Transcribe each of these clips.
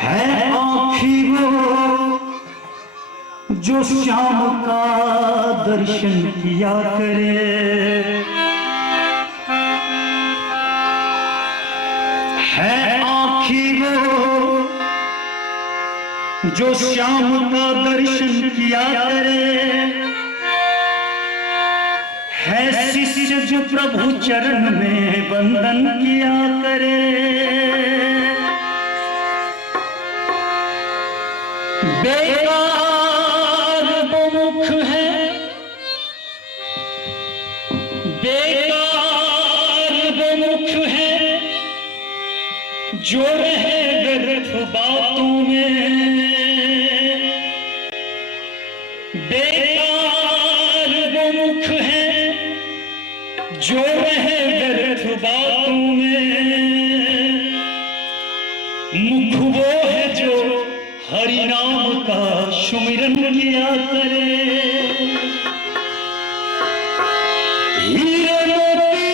है आँखी वो जो श्याम का दर्शन किया करे, है आँखी वो जो श्याम का दर्शन किया करे, है शिष्य जो प्रभु चरण में वंदन किया करे। बेकार वो मुख है, बेकार वो मुख है जो रहे व्यर्थ बातों में, बेकार वो मुख है जो रहे व्यर्थ बातों में। मुख वो है जो हरि नाम का सुमिरन किया करे। हीरे मोती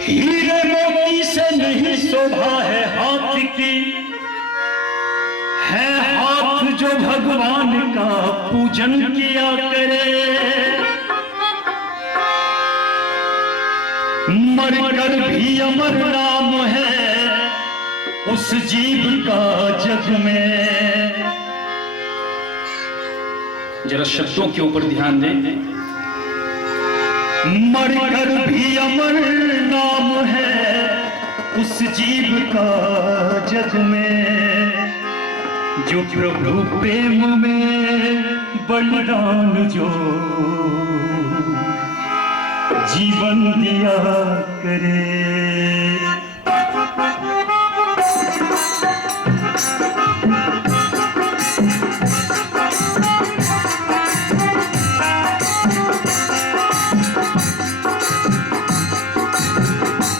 हीरे मोती से नहीं शोभा है हाथ की, है हाथ जो भगवान का पूजन किया करे। मरकर भी अमर नाम है उस जीव का जग में। जरा शब्दों के ऊपर ध्यान दें। मरकर भी अमर नाम है उस जीव का जग में, जो प्रभु प्रेम में बलिदान जो जीवन दिया करे।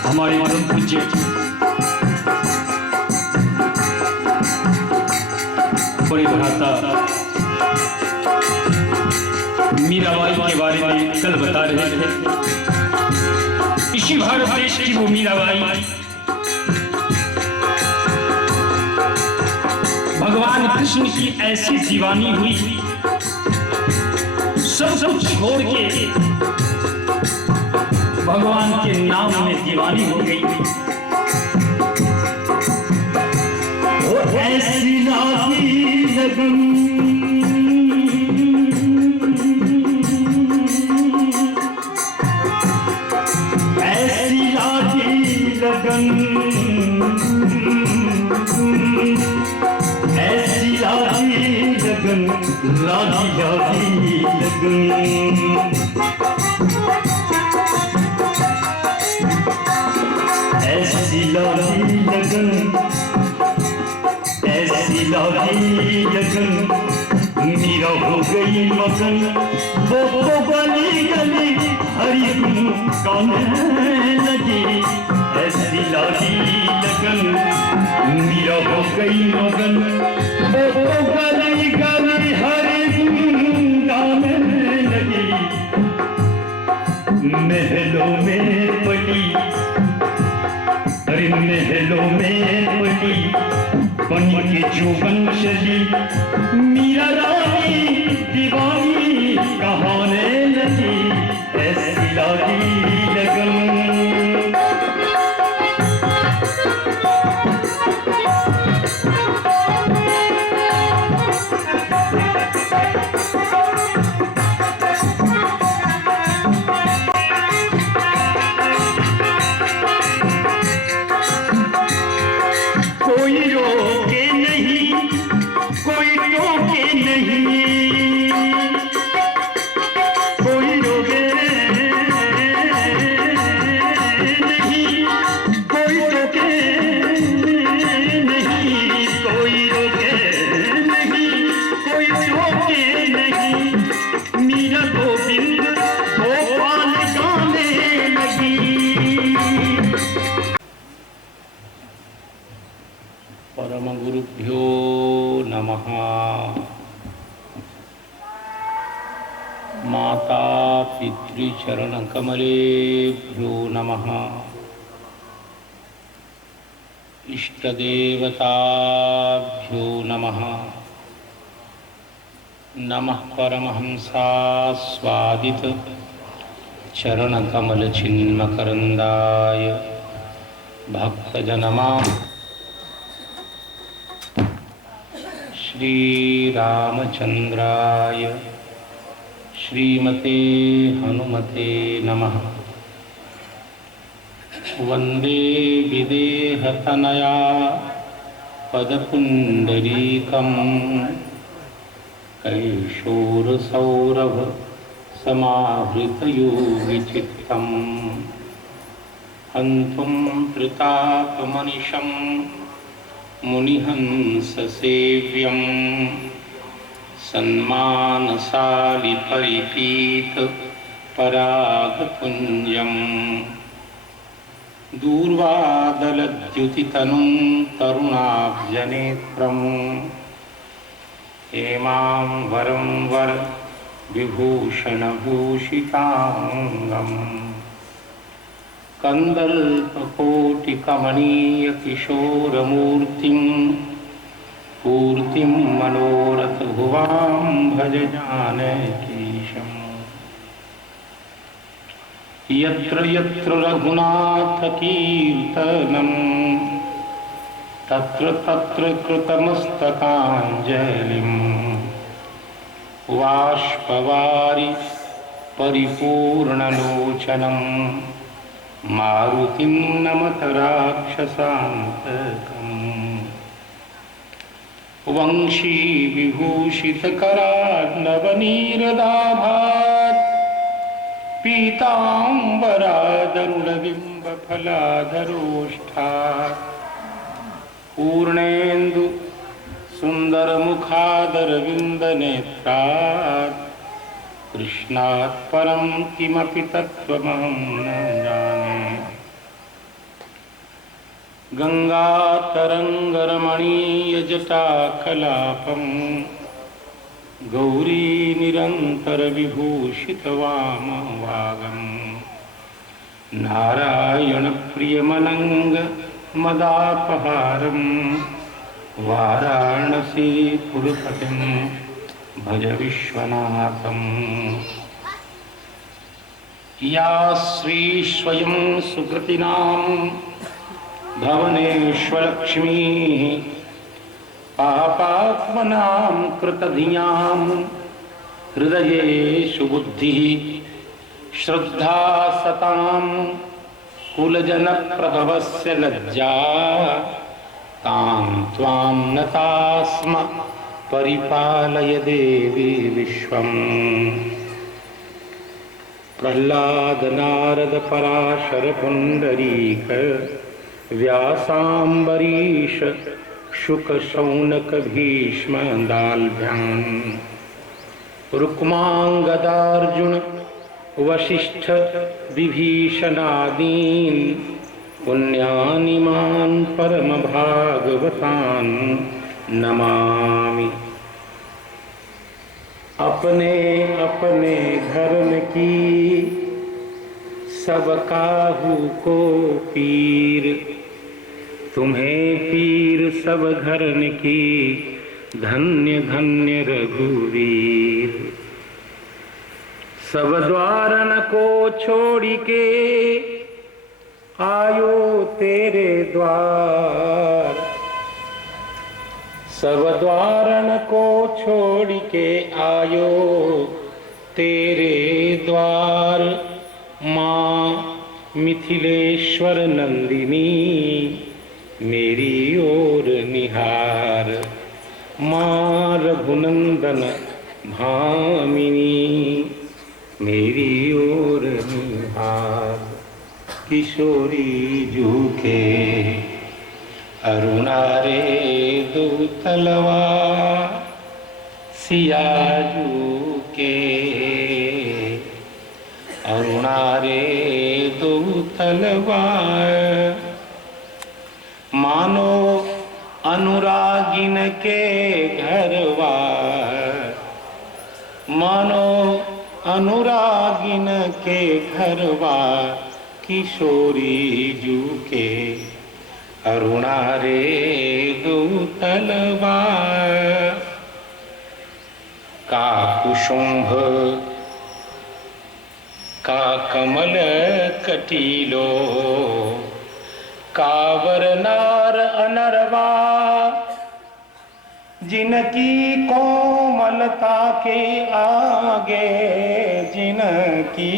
हमारे परम पूज्य बड़े भ्राता मीराबाई के बारे में कल बता रहे थे। इसी भारत देश की वो मीराबाई भगवान कृष्ण की ऐसी दीवानी हुई, सब कुछ छोड़ के भगवान के नाम में दीवानी हो गई। वो ऐसी लागी लगन, ऐसी लागी लगन, ऐसी लागी लगन, लागी लागी लगन। ऐसी लागी लगन, ऐसी लागी लगन, मीरा हो गई मगन। वो गली गली हरि गुण गाने लगी। ऐसी लागी लगन, मीरा हो गई मगन। वो गली गली हरि गुण गाने लगी। महलों में पड़ी, अरे महलों में पड़ी बन के जोबन चली। मीरा रानी दीवानी कहाने लगी। ऐसी लागी लगन। कोई रोके नहीं, कोई टोके नहीं, परमगुरुभ्यो नमः। माता पितृचरणकमलेभ्यो नमः। इष्टदेवताभ्यो नमः। नमः परमहंसास्वादित चरणकमलचिन्मकरन्दाय भक्तजनमा श्रीरामचन्द्राय श्रीमते हनुमते नमः। वन्दे विदेहतनया पदपुण्डरीकं कैशोरसौरभ समाहृतयोगिचित्तम् हन्तुं प्रतापमनिशं मुनिहंससेव्यं सन्मानसालिपरिपीतपरागपुञ्जम् दूर्वादलद्युतितनुं तरुणाब्जनेत्रं हेमां वरं वर विभूषणभूषिताङ्गम् कन्दर्पकोटिकमनीयकिशोरमूर्तिं पूर्तिं मनोरथभुवां भज जानकीशम्। यत्र यत्र रघुनाथकीर्तनं तत्र तत्र कृतमस्तकाञ्जलिं बाष्पवारि परिपूर्णलोचनं मारुतिं नमत राक्षसान्तकम्। वंशीविभूषितकरार्णवनीरदाभात् पीताम्बरादरुणबिम्बफलाधरोष्ठात् पूर्णेन्दु सुन्दरमुखादरविन्दनेत्रात् कृष्णात् परं किमपि तत्त्वमहं न जाने। गङ्गातरङ्गरमणीयजटाकलापं गौरीनिरन्तरविभूषितवामभागं नारायणप्रियमनङ्गमदापहारं वाराणसीपुरपतिं भज विश्वनाथं। या श्री स्वयं सुकृतिनां भवनेष्वलक्ष्मीः पापात्मनां कृतधियां हृदयेषु बुद्धिः श्रद्धा सतां कुलजनप्रभवस्य लज्जा तां त्वां नतास्म परिपालय देवी विश्वम्। प्रह्लाद नारद पराशर पुंडरीक व्यासाम्बरीश शुक शौनक भीष्म दाल्भ्यान् रुक्मांगदार्जुन वशिष्ठ विभीषणादीन् पुण्यानिमान् परम भागवतान् नमामि। अपने अपने धर्म की सब काहू को पीर, तुम्हें पीर सब धर्म की धन्य धन्य रघुवीर। सब द्वारन को छोड़ के आयो तेरे द्वार, सब द्वारन को छोड़ के आयो तेरे द्वार। माँ मिथिलेश्वर नंदिनी मेरी ओर निहार, माँ रघुनंदन भामिनी मेरी ओर निहार। किशोरी जू के अरुणा रे दो तलवार, सियाजू के अरुणा रे दो तलवार। मानो अनु अनुरागिन के घरवा, मानो अनुरागिन के घरवा, किशोरी जू के अरुणा रे दूतलवा। का कुसुम्भ का कमल कटीलो, कावर नार अनरवा, जिनकी कोमलता के आगे, जिनकी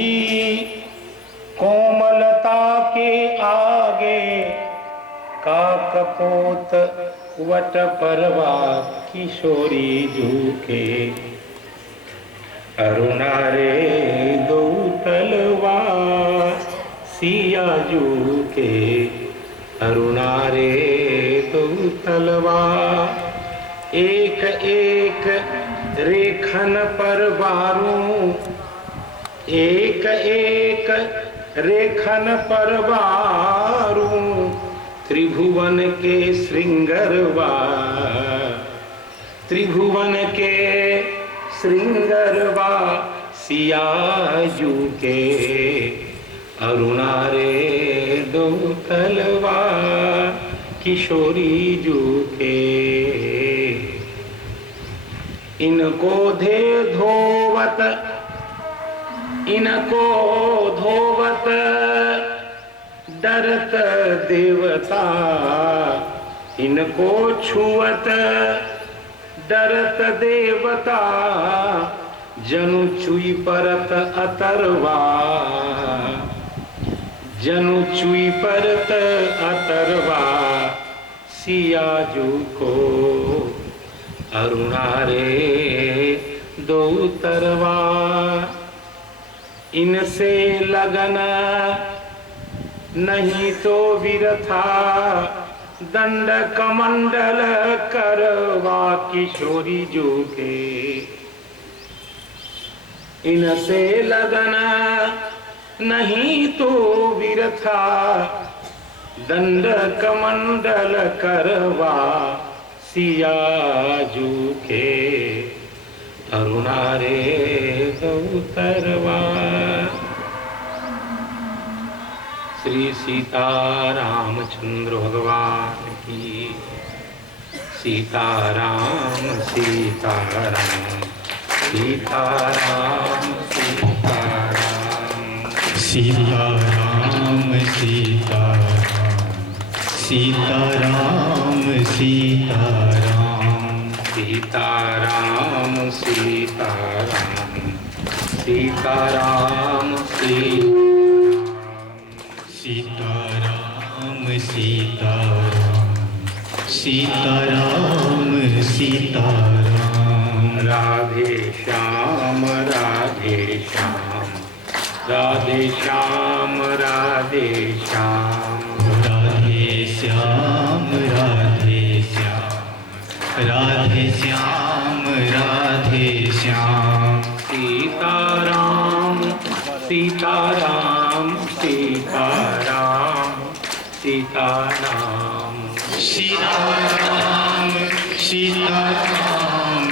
कोमलता के आगे, का कपोत वट परवा, किशोरी झूके अरुणा रे दूतलवा, सिया झूके अरुणा रे दूतलवा। एक एक रेखन पर बारूं, एक एक रेखन पर बारूं, त्रिभुवन के श्रृंगरवा, त्रिभुवन के श्रृंगरवा, सियाजू के अरुणा रे दूतलवा, किशोरी जू के। इनको धे धोवत, इनको धोवत डरत देवता, इनको छुअत डरत देवता, जनु चुई परत अतरवा, जनु चुई परत अतरवा, सियाजू को अरुणा रे दूतरवा। इनसे लगन नहीं तो विरथा, दंड कमंडल करवा, किशोरी जू के। इनसे लगन नहीं तो विरथा, दंड कमंडल करवा, सियाजू के अरुणा रे दूतरवा। श्री सीतारामचंद्र भगवान की। सीताराम सीताराम सीताराम सीताराम सीताराम सीताराम सीताराम सीताराम सीताराम सीताराम सीताराम सीताराम सीताराम सीताराम राधे श्याम राधे श्याम राधे श्याम राधे श्याम राधे श्याम राधे श्याम राधे श्याम राधे श्याम सीताराम सीताराम सीताराम सीताराम सीताराम सीताराम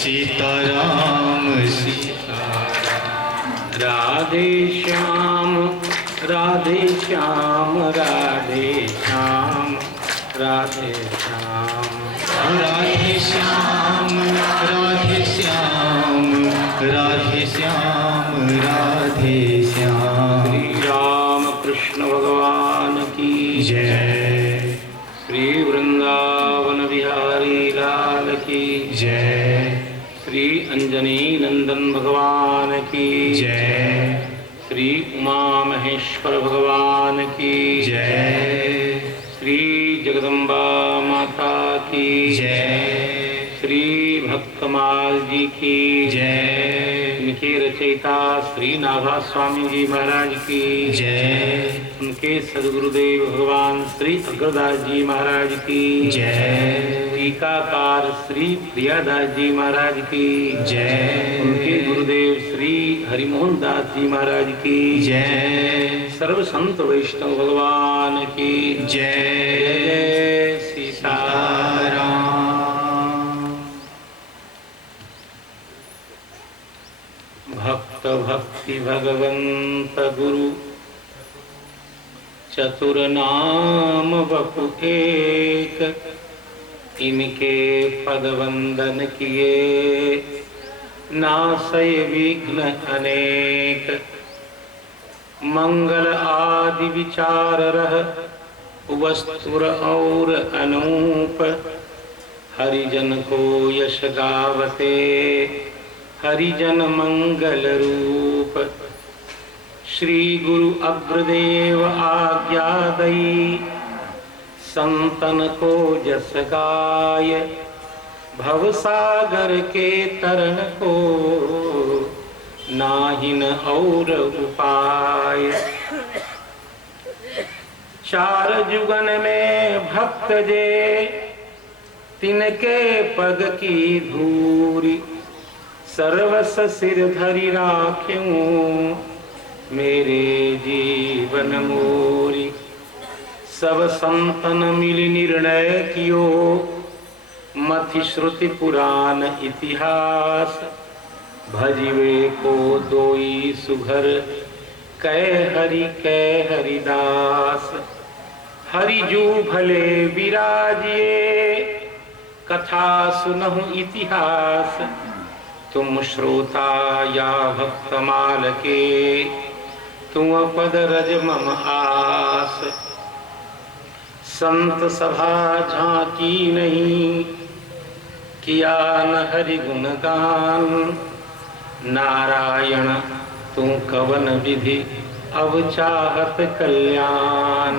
सीताराम सीताराम राधे श्याम राधे श्याम राधे श्याम राधे श्याम राधे श्याम राधे श्याम राधे श्याम राधे श्याम श्री राम कृष्ण भगवान की जय श्री वृंदावन बिहारी लाल की जय श्री अंजनी नंदन भगवान की जय श्री उमा महेश्वर भगवान की जय श्री जगदम्बा माता की जय श्री भक्तमाल जी की जय इनके रचयिता श्री नाभा स्वामी जी महाराज की जय उनके सदगुरुदेव भगवान श्री अग्रदास जी महाराज की जय टीकाकार श्री प्रियादास जी महाराज की जय उनके गुरुदेव श्री हरिमोहन दास जी महाराज की जय सर्व संत वैष्णव भगवान की जय जय सीताराम। इति भगवंत गुरु चतुर नाम बपु एक, इनके पद वंदन किए नासय विघ्न अनेक। मंगल आदि विचार रह वस्तुर और अनूप, हरिजन को यश गावते हरिजन मंगल रूप। श्री गुरु अग्रदेव आज्ञा दई, संतन को जस गाय। भवसागर के तरन को नाहिन और उपाय। चार जुगन में भक्त जे, तिनके पग की धूरी। सर्वस सिर धरि राख्यूं, मेरे जीवन मोरी। सब संतन मिल निर्णय कियो, मथि श्रुति पुराण इतिहास। भजिवे को दोई सुघर, कै हरिदास। हरिजू भले विराजिए, कथा सुनहु इतिहास। तुम श्रोता या भक्त माल के, तुम पद रज मम आस। संत सभा झांकी नहीं, किया न हरि गुण गान। नारायण तू कवन विधि, अब चाहत कल्याण।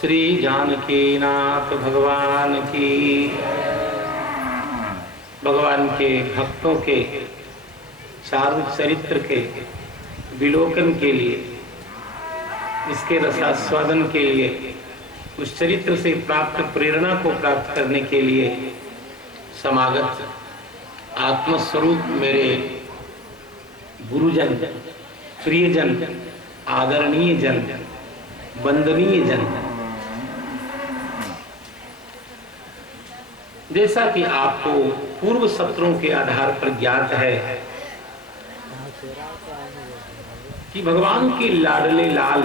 श्री जानकी नाथ भगवान की। भगवान के भक्तों के चारु चरित्र के विलोकन के लिए, इसके रसास्वादन के लिए, उस चरित्र से प्राप्त प्रेरणा को प्राप्त करने के लिए समागत आत्मस्वरूप मेरे गुरुजन, प्रियजन, आदरणीय जन, वंदनीय जन। जैसा कि आपको पूर्व सत्रों के आधार पर ज्ञात है कि भगवान के लाडले लाल,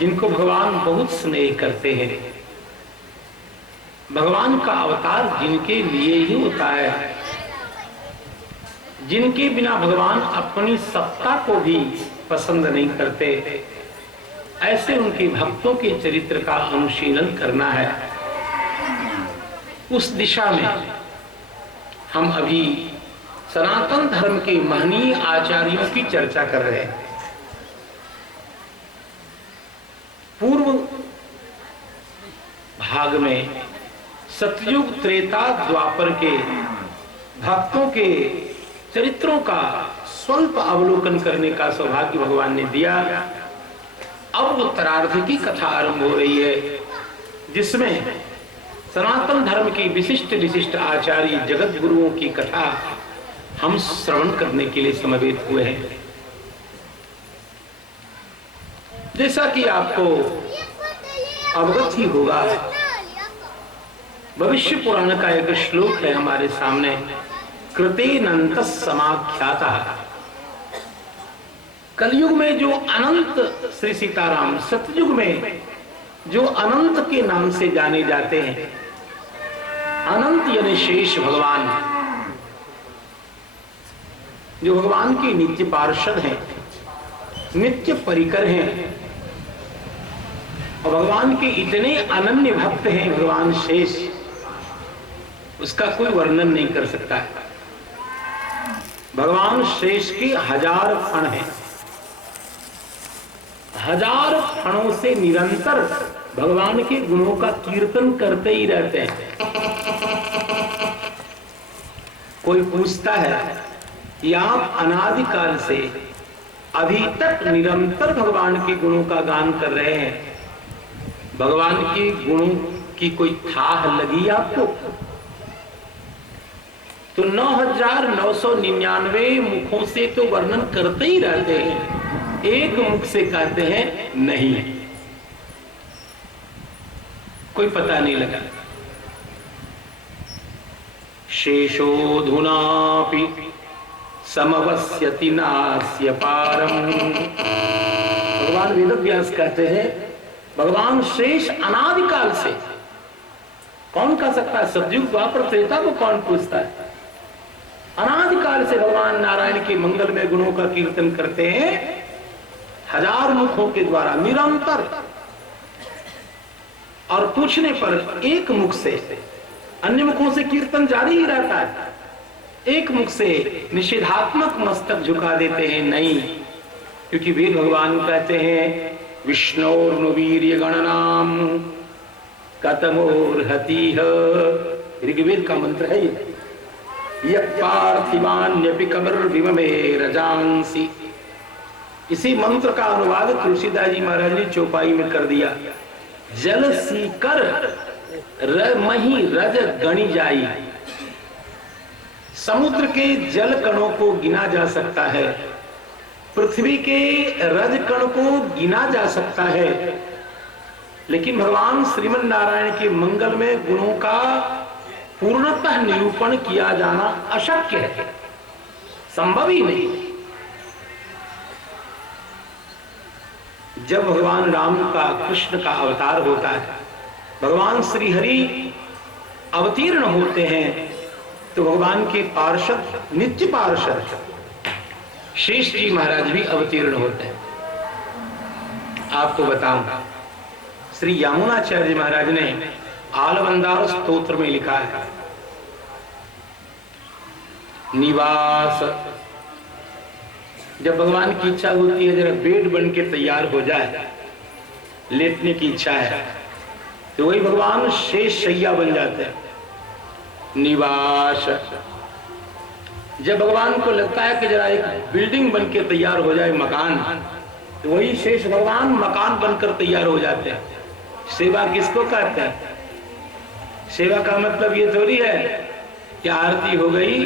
जिनको भगवान बहुत स्नेह करते हैं, भगवान का अवतार जिनके लिए ही होता है, जिनके बिना भगवान अपनी सत्ता को भी पसंद नहीं करते, ऐसे उनके भक्तों के चरित्र का अनुशीलन करना है। उस दिशा में हम अभी सनातन धर्म के महनीय आचार्यों की चर्चा कर रहे हैं। पूर्व भाग में सतयुग, त्रेता, द्वापर के भक्तों के चरित्रों का स्वल्प अवलोकन करने का सौभाग्य भगवान ने दिया। अब उत्तरार्ध की कथा आरंभ हो रही है, जिसमें सनातन धर्म की विशिष्ट विशिष्ट आचार्य जगत गुरुओं की कथा हम श्रवण करने के लिए समवेत हुए हैं। जैसा कि आपको अवगत ही होगा, भविष्य पुराण का एक श्लोक है हमारे सामने, कृतेनंत समाख्याता। कलयुग में जो अनंत श्री सीताराम, सतयुग में जो अनंत के नाम से जाने जाते हैं, अनंत यानी शेष भगवान, जो भगवान के नित्य पार्षद हैं, नित्य परिकर हैं, और भगवान के इतने अनन्य भक्त हैं भगवान शेष, उसका कोई वर्णन नहीं कर सकता है। भगवान शेष के 1000 फण हैं, 1000 फणों से निरंतर भगवान के गुणों का कीर्तन करते ही रहते हैं। कोई पूछता है कि आप अनादिकाल से अभी तक निरंतर भगवान के गुणों का गान कर रहे हैं, भगवान के गुणों की कोई थाह लगी आपको? तो 9999 मुखों से तो वर्णन करते ही रहते हैं, एक मुख से कहते हैं नहीं, कोई पता नहीं लगा। शेषोधुनापि समवस्यति नास्य पारम। भगवान वेदव्यास कहते हैं भगवान शेष अनादिकाल से, कौन कह सकता है? सतयुग द्वापर त्रेता को कौन पूछता है? अनादिकाल से भगवान नारायण के मंगलमय गुणों का कीर्तन करते हैं हजार मुखों के द्वारा निरंतर, और पूछने पर एक मुख से, अन्य मुखों से कीर्तन जारी ही रहता है, एक मुख से निषेधात्मक मस्तक झुका देते हैं नहीं, क्योंकि वे भगवान कहते हैं विष्णोर्नुवीर्य गणनाम कतमोर्हतिह, ऋग्वेद का मंत्र है ये। यः पार्थिवान्यपि कमर्विममे रजांसि। इसी मंत्र का अनुवाद तुलसीदास जी महाराज ने चौपाई में कर दिया। जल सीकर मही रज गणी जाई। समुद्र के जल कणों को गिना जा सकता है, पृथ्वी के रज कण को गिना जा सकता है, लेकिन भगवान श्रीमन नारायण के मंगल में गुणों का पूर्णतः निरूपण किया जाना अशक्य है, संभव ही नहीं। जब भगवान राम का, कृष्ण का अवतार होता है, भगवान श्री हरि अवतीर्ण होते हैं, तो भगवान के पार्षद, नित्य पार्षद शेष जी महाराज भी अवतीर्ण होते हैं। आपको बताऊं, श्री यमुनाचार्य महाराज ने आलवंदार स्तोत्र में लिखा है, निवास। जब भगवान की इच्छा होती है जरा बेड बन के तैयार हो जाए, लेटने की इच्छा है, तो वही भगवान शेष शैया बन जाते हैं। निवास। जब भगवान को लगता है कि जरा एक बिल्डिंग बन के तैयार हो जाए, मकान, तो वही शेष भगवान मकान बनकर तैयार हो जाते हैं। सेवा किसको कहते हैं? सेवा का मतलब ये थोड़ी है कि आरती हो गई,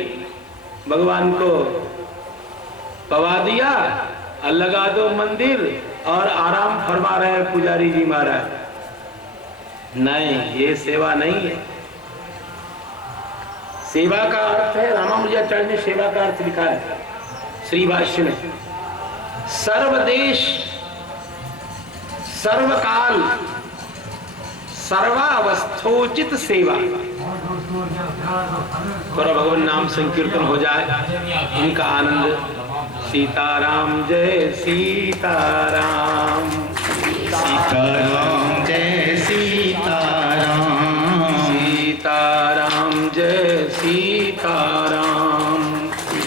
भगवान को पवा दिया और लगा दो मंदिर और आराम फरमा रहे हैं पुजारी जी महाराज। नहीं, ये सेवा नहीं है। सेवा का अर्थ है, रामानुजाचार्य ने सेवा का अर्थ लिखा है श्री भाष्य में, सर्वदेश सर्वकाल सर्वावस्थोचित सेवा। थोड़ा भगवान नाम संकीर्तन हो जाए, उनका आनंद। सीताराम जय सीताराम, सीताराम जय सीताराम, सीताराम जय सीताराम,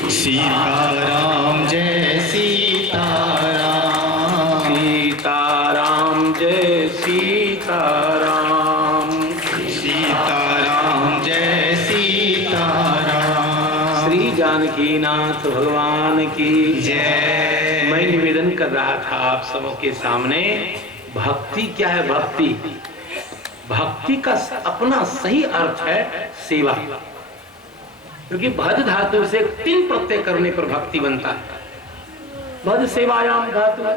सीताराम जय सीताराम, सीताराम जय सीताराम, सीताराम जय सीताराम। श्री जानकी नाथ भगवान की जय। मैं निवेदन कर रहा था आप सबों के सामने, भक्ति क्या है? भक्ति का अपना सही अर्थ है सेवा, क्योंकि भज धातु से 3 प्रत्यय करने पर भक्ति बनता है। भज सेवायाम धातु है,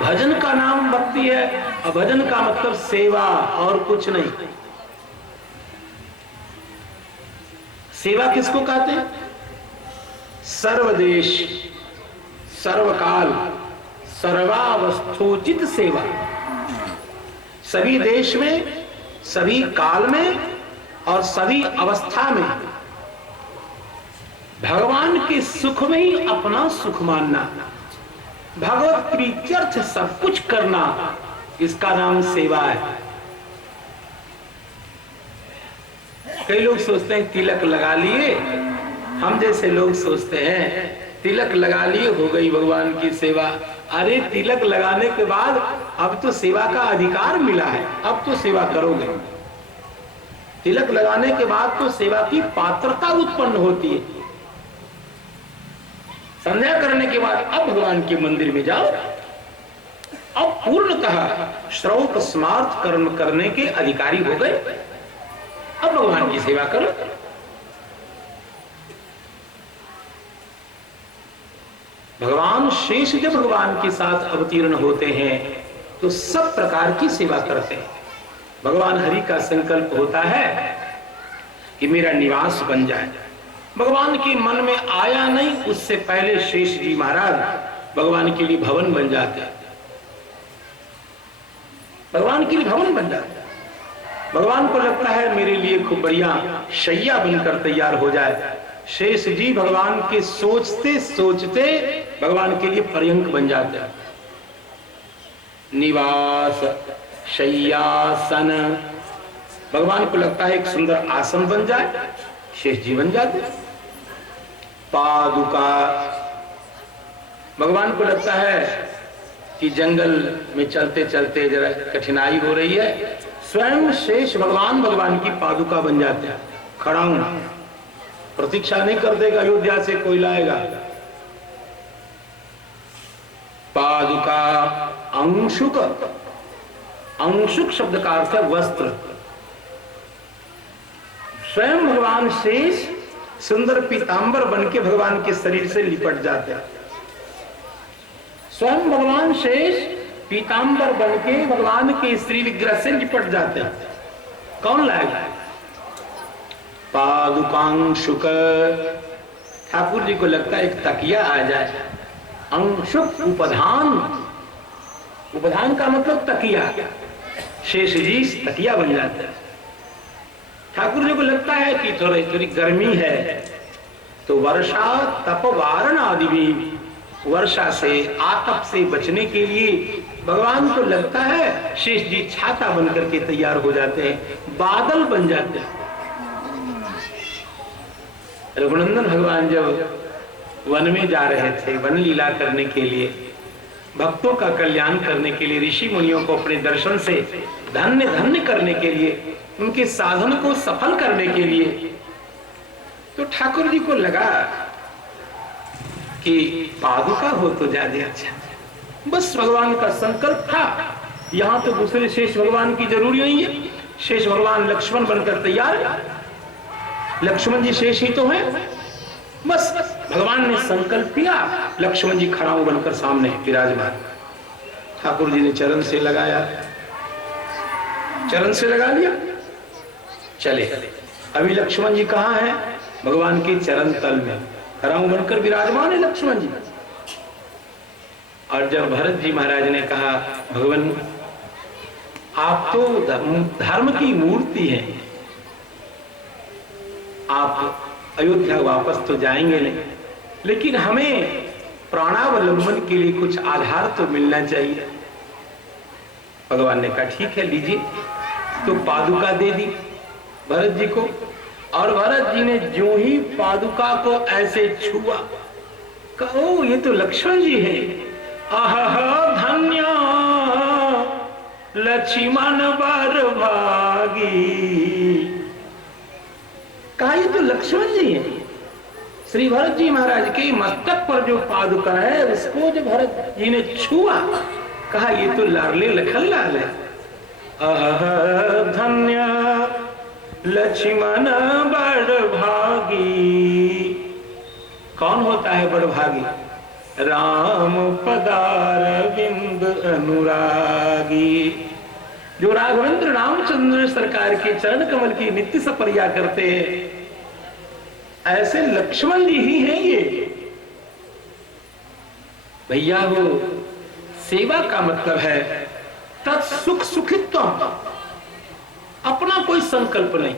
भजन का नाम भक्ति है, और भजन का मतलब सेवा और कुछ नहीं। सेवा किसको कहते हैं? सर्वदेश सर्वकाल सर्वावस्थोचित सेवा। सभी देश में, सभी काल में और सभी अवस्था में भगवान के सुख में ही अपना सुख मानना, भगवत प्रीत्यर्थ सब कुछ करना, इसका नाम सेवा है। कई लोग सोचते हैं तिलक लगा लिए, हम जैसे लोग सोचते हैं तिलक लगा लिए हो गई भगवान की सेवा। अरे तिलक लगाने के बाद अब तो सेवा का अधिकार मिला है, अब तो सेवा करोगे। तिलक लगाने के बाद तो सेवा की पात्रता उत्पन्न होती है। संध्या करने के बाद अब भगवान के मंदिर में जाओ, अब पूर्णतः श्रौत स्मार्थ कर्म करने के अधिकारी हो गए, अब भगवान की सेवा करो। भगवान शेष जब भगवान के साथ अवतीर्ण होते हैं तो सब प्रकार की सेवा करते हैं। भगवान हरि का संकल्प होता है कि मेरा निवास बन जाए, भगवान के मन में आया नहीं, उससे पहले शेष जी महाराज भगवान के लिए भवन बन जाते हैं। भगवान के लिए भवन बन जाते हैं। भगवान को लगता है मेरे लिए खूब बढ़िया शैया बनकर तैयार हो जाए। शेष जी भगवान के सोचते सोचते भगवान के लिए पर्यंक बन जाते हैं। निवास शय्यासन, भगवान को लगता है एक सुंदर आसन बन जाए, शेष जी बन जाते। पादुका, भगवान को लगता है कि जंगल में चलते चलते जरा कठिनाई हो रही है, स्वयं शेष भगवान की पादुका बन जाते हैं। खड़ा हूं, प्रतीक्षा नहीं कर देगा अयोध्या से कोई लाएगा। पादुका अंशुक, अंशुक शब्द का अर्थ है वस्त्र। स्वयं भगवान शेष सुंदर पीतांबर बनके भगवान के शरीर से लिपट जाते हैं। स्वयं भगवान शेष पीतांबर बनके भगवान के श्री विग्रह से लिपट जाते हैं। कौन लाएगा? पादुकांशुक, ठाकुर जी को लगता है एक तकिया आ जाए। अंशुक उपधान, उपधान का मतलब तकिया, शेष जी तकिया बन जाता है। ठाकुर जी को लगता है कि थोड़ी गर्मी है तो वर्षा तप वारण आदि भी, वर्षा से आतप से बचने के लिए भगवान को लगता है शेष जी छाता बनकर के तैयार हो जाते हैं, बादल बन जाते हैं। रघुनंदन भगवान जब वन में जा रहे थे वन लीला करने के लिए, भक्तों का कल्याण करने के लिए, ऋषि मुनियों को अपने दर्शन से धन्य धन्य करने के लिए, उनके साधन को सफल करने के लिए, तो ठाकुर जी को लगा कि पादुका हो तो ज्यादा अच्छा। बस भगवान का संकल्प था। यहां तो दूसरे शेष भगवान की जरूरी नहीं है। शेष भगवान लक्ष्मण बनकर तैयार, लक्ष्मण जी शेष ही तो हैं। बस भगवान ने संकल्प किया, लक्ष्मण जी खड़ा बनकर सामने विराजमान। ठाकुर जी ने चरण से लगाया, चरण से लगा लिया, चले। अभी लक्ष्मण जी कहाँ हैं? भगवान के चरण तल में खड़ा बनकर विराजमान है लक्ष्मण जी। और जब भरत जी महाराज ने कहा भगवान आप तो धर्म की मूर्ति हैं, आप अयोध्या वापस तो जाएंगे नहीं, लेकिन हमें प्राणावलंबन के लिए कुछ आधार तो मिलना चाहिए। भगवान ने कहा ठीक है लीजिए, तो पादुका दे दी भरत जी को। और भरत जी ने जो ही पादुका को ऐसे छुआ, कहो ये तो लक्ष्मण जी हैं। आहा धन्य लक्ष्मण बर भागी, कहा ये तो लक्ष्मण जी हैं। श्री भरत जी महाराज के मस्तक पर जो पादुका है उसको जब भरत जी ने छुआ, कहा ये तो लाडले लखनलाल है। धन्य लक्ष्मण बड़ भागी, कौन होता है बड़ भागी? राम पदार बिंद अनुरागी, जो राघवेंद्र रामचंद्र सरकार के चरण कमल की नित्य सपरिया करते हैं, ऐसे लक्ष्मण जी ही हैं ये। भैया वो सेवा का मतलब है तत्सुख सुखित्व, अपना कोई संकल्प नहीं,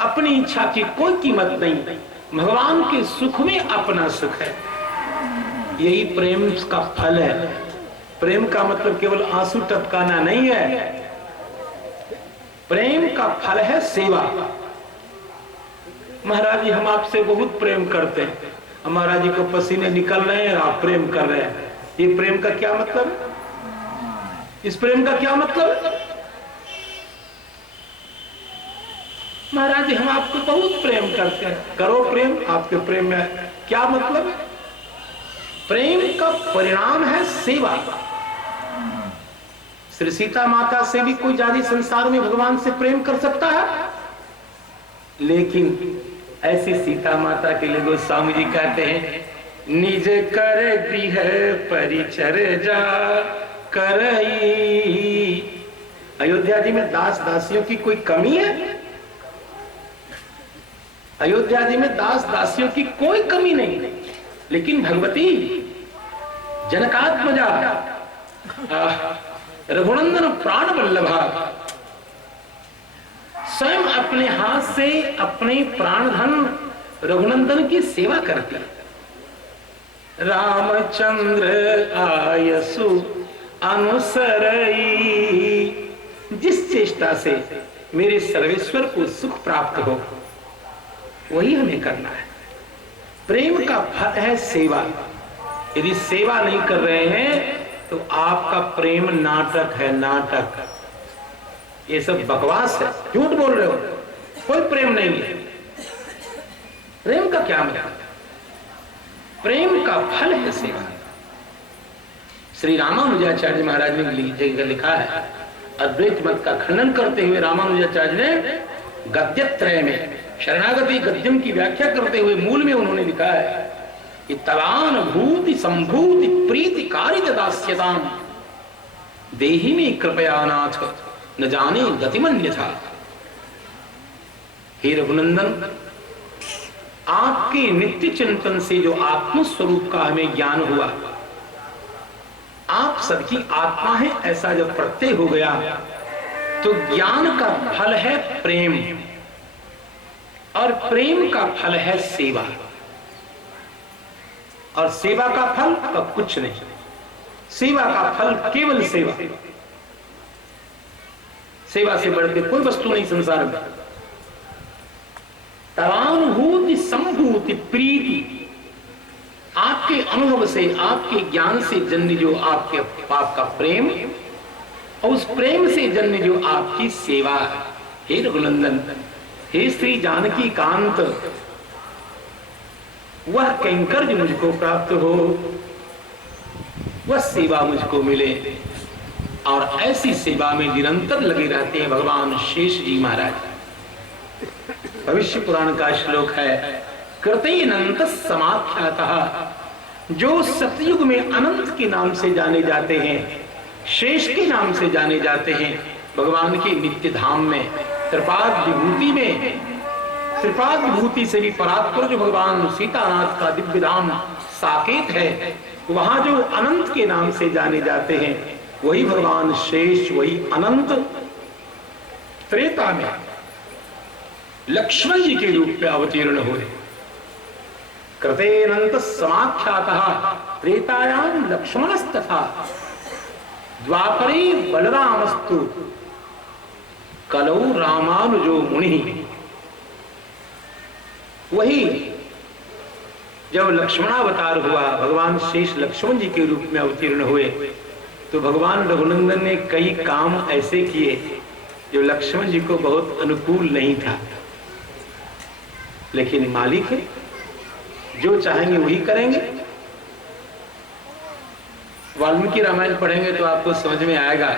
अपनी इच्छा की कोई कीमत नहीं, भगवान के सुख में अपना सुख है। यही प्रेम का फल है। प्रेम का मतलब केवल आंसू टपकाना नहीं है, प्रेम का फल है सेवा। महाराज जी हम आपसे बहुत प्रेम करते हैं, महाराज जी को पसीने निकल रहे हैं, आप प्रेम कर रहे हैं, ये प्रेम का क्या मतलब है? इस प्रेम का क्या मतलब है? महाराज जी हम आपको बहुत प्रेम करते हैं, करो प्रेम, आपके प्रेम में क्या मतलब है? प्रेम का परिणाम है सेवा। श्री सीता माता से भी कोई ज्यादा संसार में भगवान से प्रेम कर सकता है, लेकिन ऐसी सीता माता के लिए गोस्वामी जी कहते हैं निज कर गृह परिचर्या करई। अयोध्या जी में दास दासियों की कोई कमी है? अयोध्या जी में दास दासियों की कोई कमी नहीं, लेकिन भगवती जनकात्मजा रघुनंदन प्राण वल्लभा स्वयं अपने हाथ से अपने प्राण धन रघुनंदन की सेवा करती। रामचंद्र आयसु अनुसरई, जिस चेष्टा से मेरे सर्वेश्वर को सुख प्राप्त हो वही हमें करना है। प्रेम का फल है सेवा। यदि सेवा नहीं कर रहे हैं तो आपका प्रेम नाटक है, नाटक। ये सब बकवास है, झूठ बोल रहे हो, कोई प्रेम नहीं है। प्रेम का क्या मतलब? प्रेम का फल है सेवा। श्री रामानुजाचार्य महाराज ने लिखा है, अद्वैत मत का खंडन करते हुए रामानुजाचार्य ने गद्यत्रय में शरणागति गद्यम की व्याख्या करते हुए मूल में उन्होंने लिखा है कि तवान भूति संभूति प्रीति कारित दास्यताम देहि में कृपया नाथ न जाने गतिमन्य था। हे रघुनंदन, आपके नित्य चिंतन से जो आत्मस्वरूप का हमें ज्ञान हुआ, आप सबकी आत्मा है ऐसा जब प्रत्यय हो गया तो ज्ञान का फल है प्रेम, और प्रेम का फल है सेवा। और सेवा का फल का कुछ नहीं, सेवा का फल केवल सेवा। सेवा से बढ़ के कोई वस्तु नहीं संसार में। तवानुभूति संभूति प्रीति, आपके अनुभव से आपके ज्ञान से जन्य जो आपके आपका प्रेम, और उस प्रेम से जन्य जो आपकी सेवा। हे रघुनंदन, हे श्री जानकी कांत, वह कैंकर जो मुझको प्राप्त हो, वह सेवा मुझको मिले। और ऐसी सेवा में निरंतर लगे रहते हैं भगवान शेष जी महाराज। भविष्य पुराण का श्लोक है, कृतेनंत समाख्यातः, जो सतयुग में अनंत के नाम से जाने जाते हैं, शेष के नाम से जाने जाते हैं, भगवान के नित्य धाम में त्रिपाद विभूति में, त्रिपाद विभूति से भी परात्पर जो भगवान सीतानाथ का दिव्य धाम साकेत है, वहां जो अनंत के नाम से जाने जाते हैं वही भगवान शेष, वही अनंत त्रेता में लक्ष्मण जी के रूप में अवतीर्ण हुए। कृतेनंत समाख्यातः त्रेतायाम लक्ष्मणस्तथा द्वापरे बलरामस्तु कलौ रामानुजो मुनि। वही जब लक्ष्मणावतार हुआ, भगवान शेष लक्ष्मण जी के रूप में अवतीर्ण हुए, तो भगवान रघुनंदन ने कई काम ऐसे किए जो लक्ष्मण जी को बहुत अनुकूल नहीं था, लेकिन मालिक है, जो चाहेंगे वही करेंगे। वाल्मीकि रामायण पढ़ेंगे तो आपको समझ में आएगा,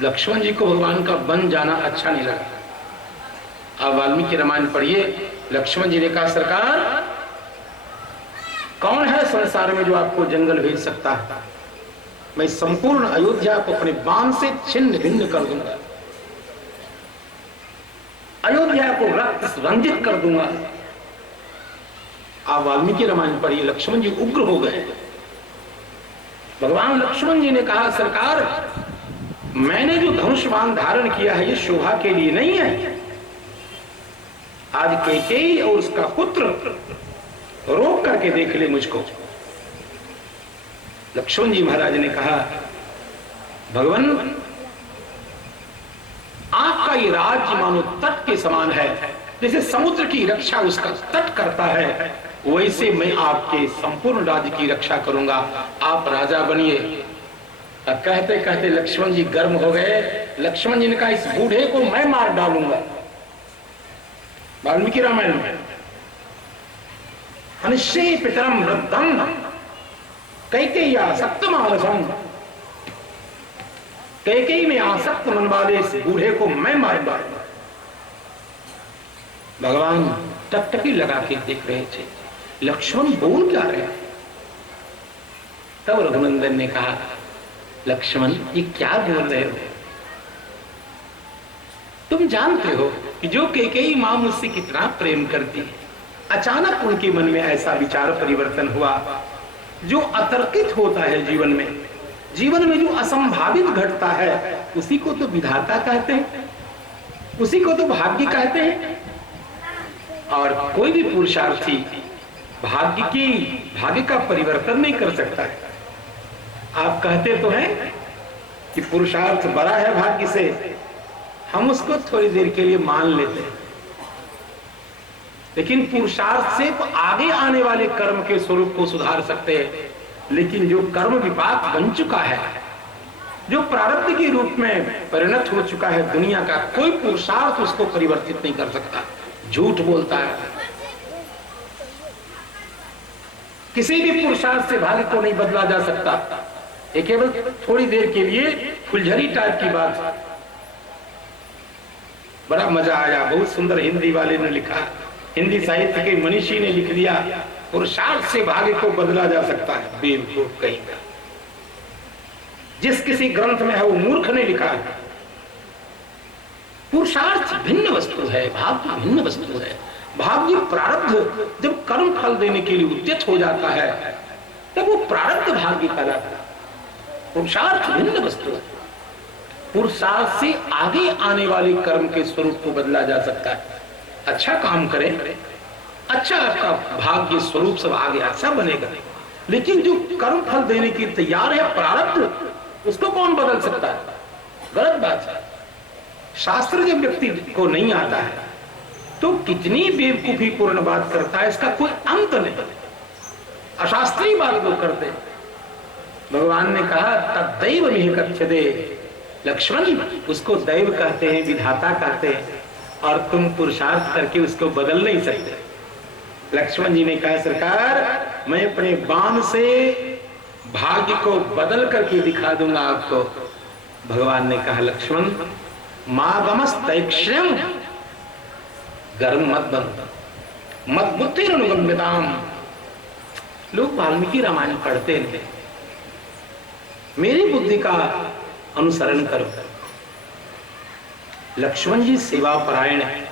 लक्ष्मण जी को भगवान का वन जाना अच्छा नहीं लगा। आप वाल्मीकि रामायण पढ़िए, लक्ष्मण जी ने कहा, सरकार कौन है संसार में जो आपको जंगल भेज सकता है? मैं संपूर्ण अयोध्या को अपने बाण से छिन्न भिन्न कर दूंगा, अयोध्या को रक्त रंजित कर दूंगा। आप वाल्मीकि रामायण पढ़िए, लक्ष्मण जी उग्र हो गए। भगवान लक्ष्मण जी ने कहा, सरकार मैंने जो धनुष बाण धारण किया है ये शोभा के लिए नहीं है। आज कैकेयी और उसका पुत्र रोक करके देख ले मुझको। लक्ष्मण जी महाराज ने कहा, भगवान आपका ये राज्य मानो तट के समान है, जैसे समुद्र की रक्षा उसका तट करता है, वैसे मैं आपके संपूर्ण राज्य की रक्षा करूंगा, आप राजा बनिए। कहते कहते लक्ष्मण जी गर्म हो गए। लक्ष्मण जी ने कहा, इस बूढ़े को मैं मार डालूंगा। वाल्मीकि रामायण में अनिश्चय पितरम वृद्धम कैकेयी आसक्त मानसम, कैकेयी में आसक्त मन वाले इस बूढ़े को मैं मार डालूंगा। भगवान टकटकी लगा के देख रहे थे, लक्ष्मण बोल क्या रहे। तब रघुनंदन ने कहा, लक्ष्मण ये क्या बोल रहे हो? तुम जानते हो कि जो कैकेयी मां मुझसे कितना प्रेम करती है। अचानक उनके मन में ऐसा विचार परिवर्तन हुआ। जो अतर्कित होता है जीवन में जो असंभावित घटता है, उसी को तो विधाता कहते हैं, उसी को तो भाग्य कहते हैं। और कोई भी पुरुषार्थी भाग्य का परिवर्तन नहीं कर सकता है। आप कहते तो हैं कि पुरुषार्थ बड़ा है भाग्य से, हम उसको थोड़ी देर के लिए मान लेते हैं, लेकिन पुरुषार्थ से तो आगे आने वाले कर्म के स्वरूप को सुधार सकते हैं। लेकिन जो कर्म विपाक बन चुका है, जो प्रारब्ध के रूप में परिणत हो चुका है दुनिया का, कोई पुरुषार्थ उसको परिवर्तित नहीं कर सकता। झूठ बोलता है, किसी भी पुरुषार्थ से भाग्य को नहीं बदला जा सकता। ये केवल थोड़ी देर के लिए फुलझड़ी टाइप की बात। बड़ा मजा आया, बहुत सुंदर हिंदी वाले ने लिखा, हिंदी साहित्य के मनीषी ने लिख दिया, पुरुषार्थ से भाग्य को बदला जा सकता है। बेवकूफ कहीं का, जिस किसी ग्रंथ में है वो मूर्ख ने लिखा है। पुरुषार्थ भिन्न वस्तु है, भाग्य भिन्न वस्तु है। भाग्य प्रारब्ध जब कर्म फल देने के लिए उद्यत हो जाता है, तब वो प्रारब्ध भाग्य कहलाता है। पुरुषार्थ भिन्न वस्तु है। पुरुषार्थ से आगे आने वाले कर्म के स्वरूप को बदला जा सकता है। अच्छा काम करें, अच्छा आपका भाग्य स्वरूप सब आगे अच्छा बनेगा। लेकिन जो कर्म फल देने की तैयार है प्रारब्ध, उसको कौन बदल सकता है? गलत बात है। शास्त्र जब व्यक्ति को नहीं आता है तो कितनी बेवकूफी पूर्ण बात करता है, इसका कोई अंत नहीं। अशास्त्रीय बात वो करते हैं। भगवान ने कहा तद्दैव मिह कथ्यते, लक्ष्मण उसको दैव कहते हैं, विधाता कहते हैं, और तुम पुरुषार्थ करके उसको बदल नहीं सकते। लक्ष्मण जी ने कहा सरकार, मैं अपने बाण से भाग्य को बदल करके दिखा दूंगा आपको। भगवान ने कहा लक्ष्मण मागमस तैक्ष्यम, गर्म मत बनो, मत बुद्धि अनुगम्यताम। लोग वाल्मीकि रामायण पढ़ते हैं, मेरी बुद्धि का अनुसरण करो। लक्ष्मण जी सेवा परायण है।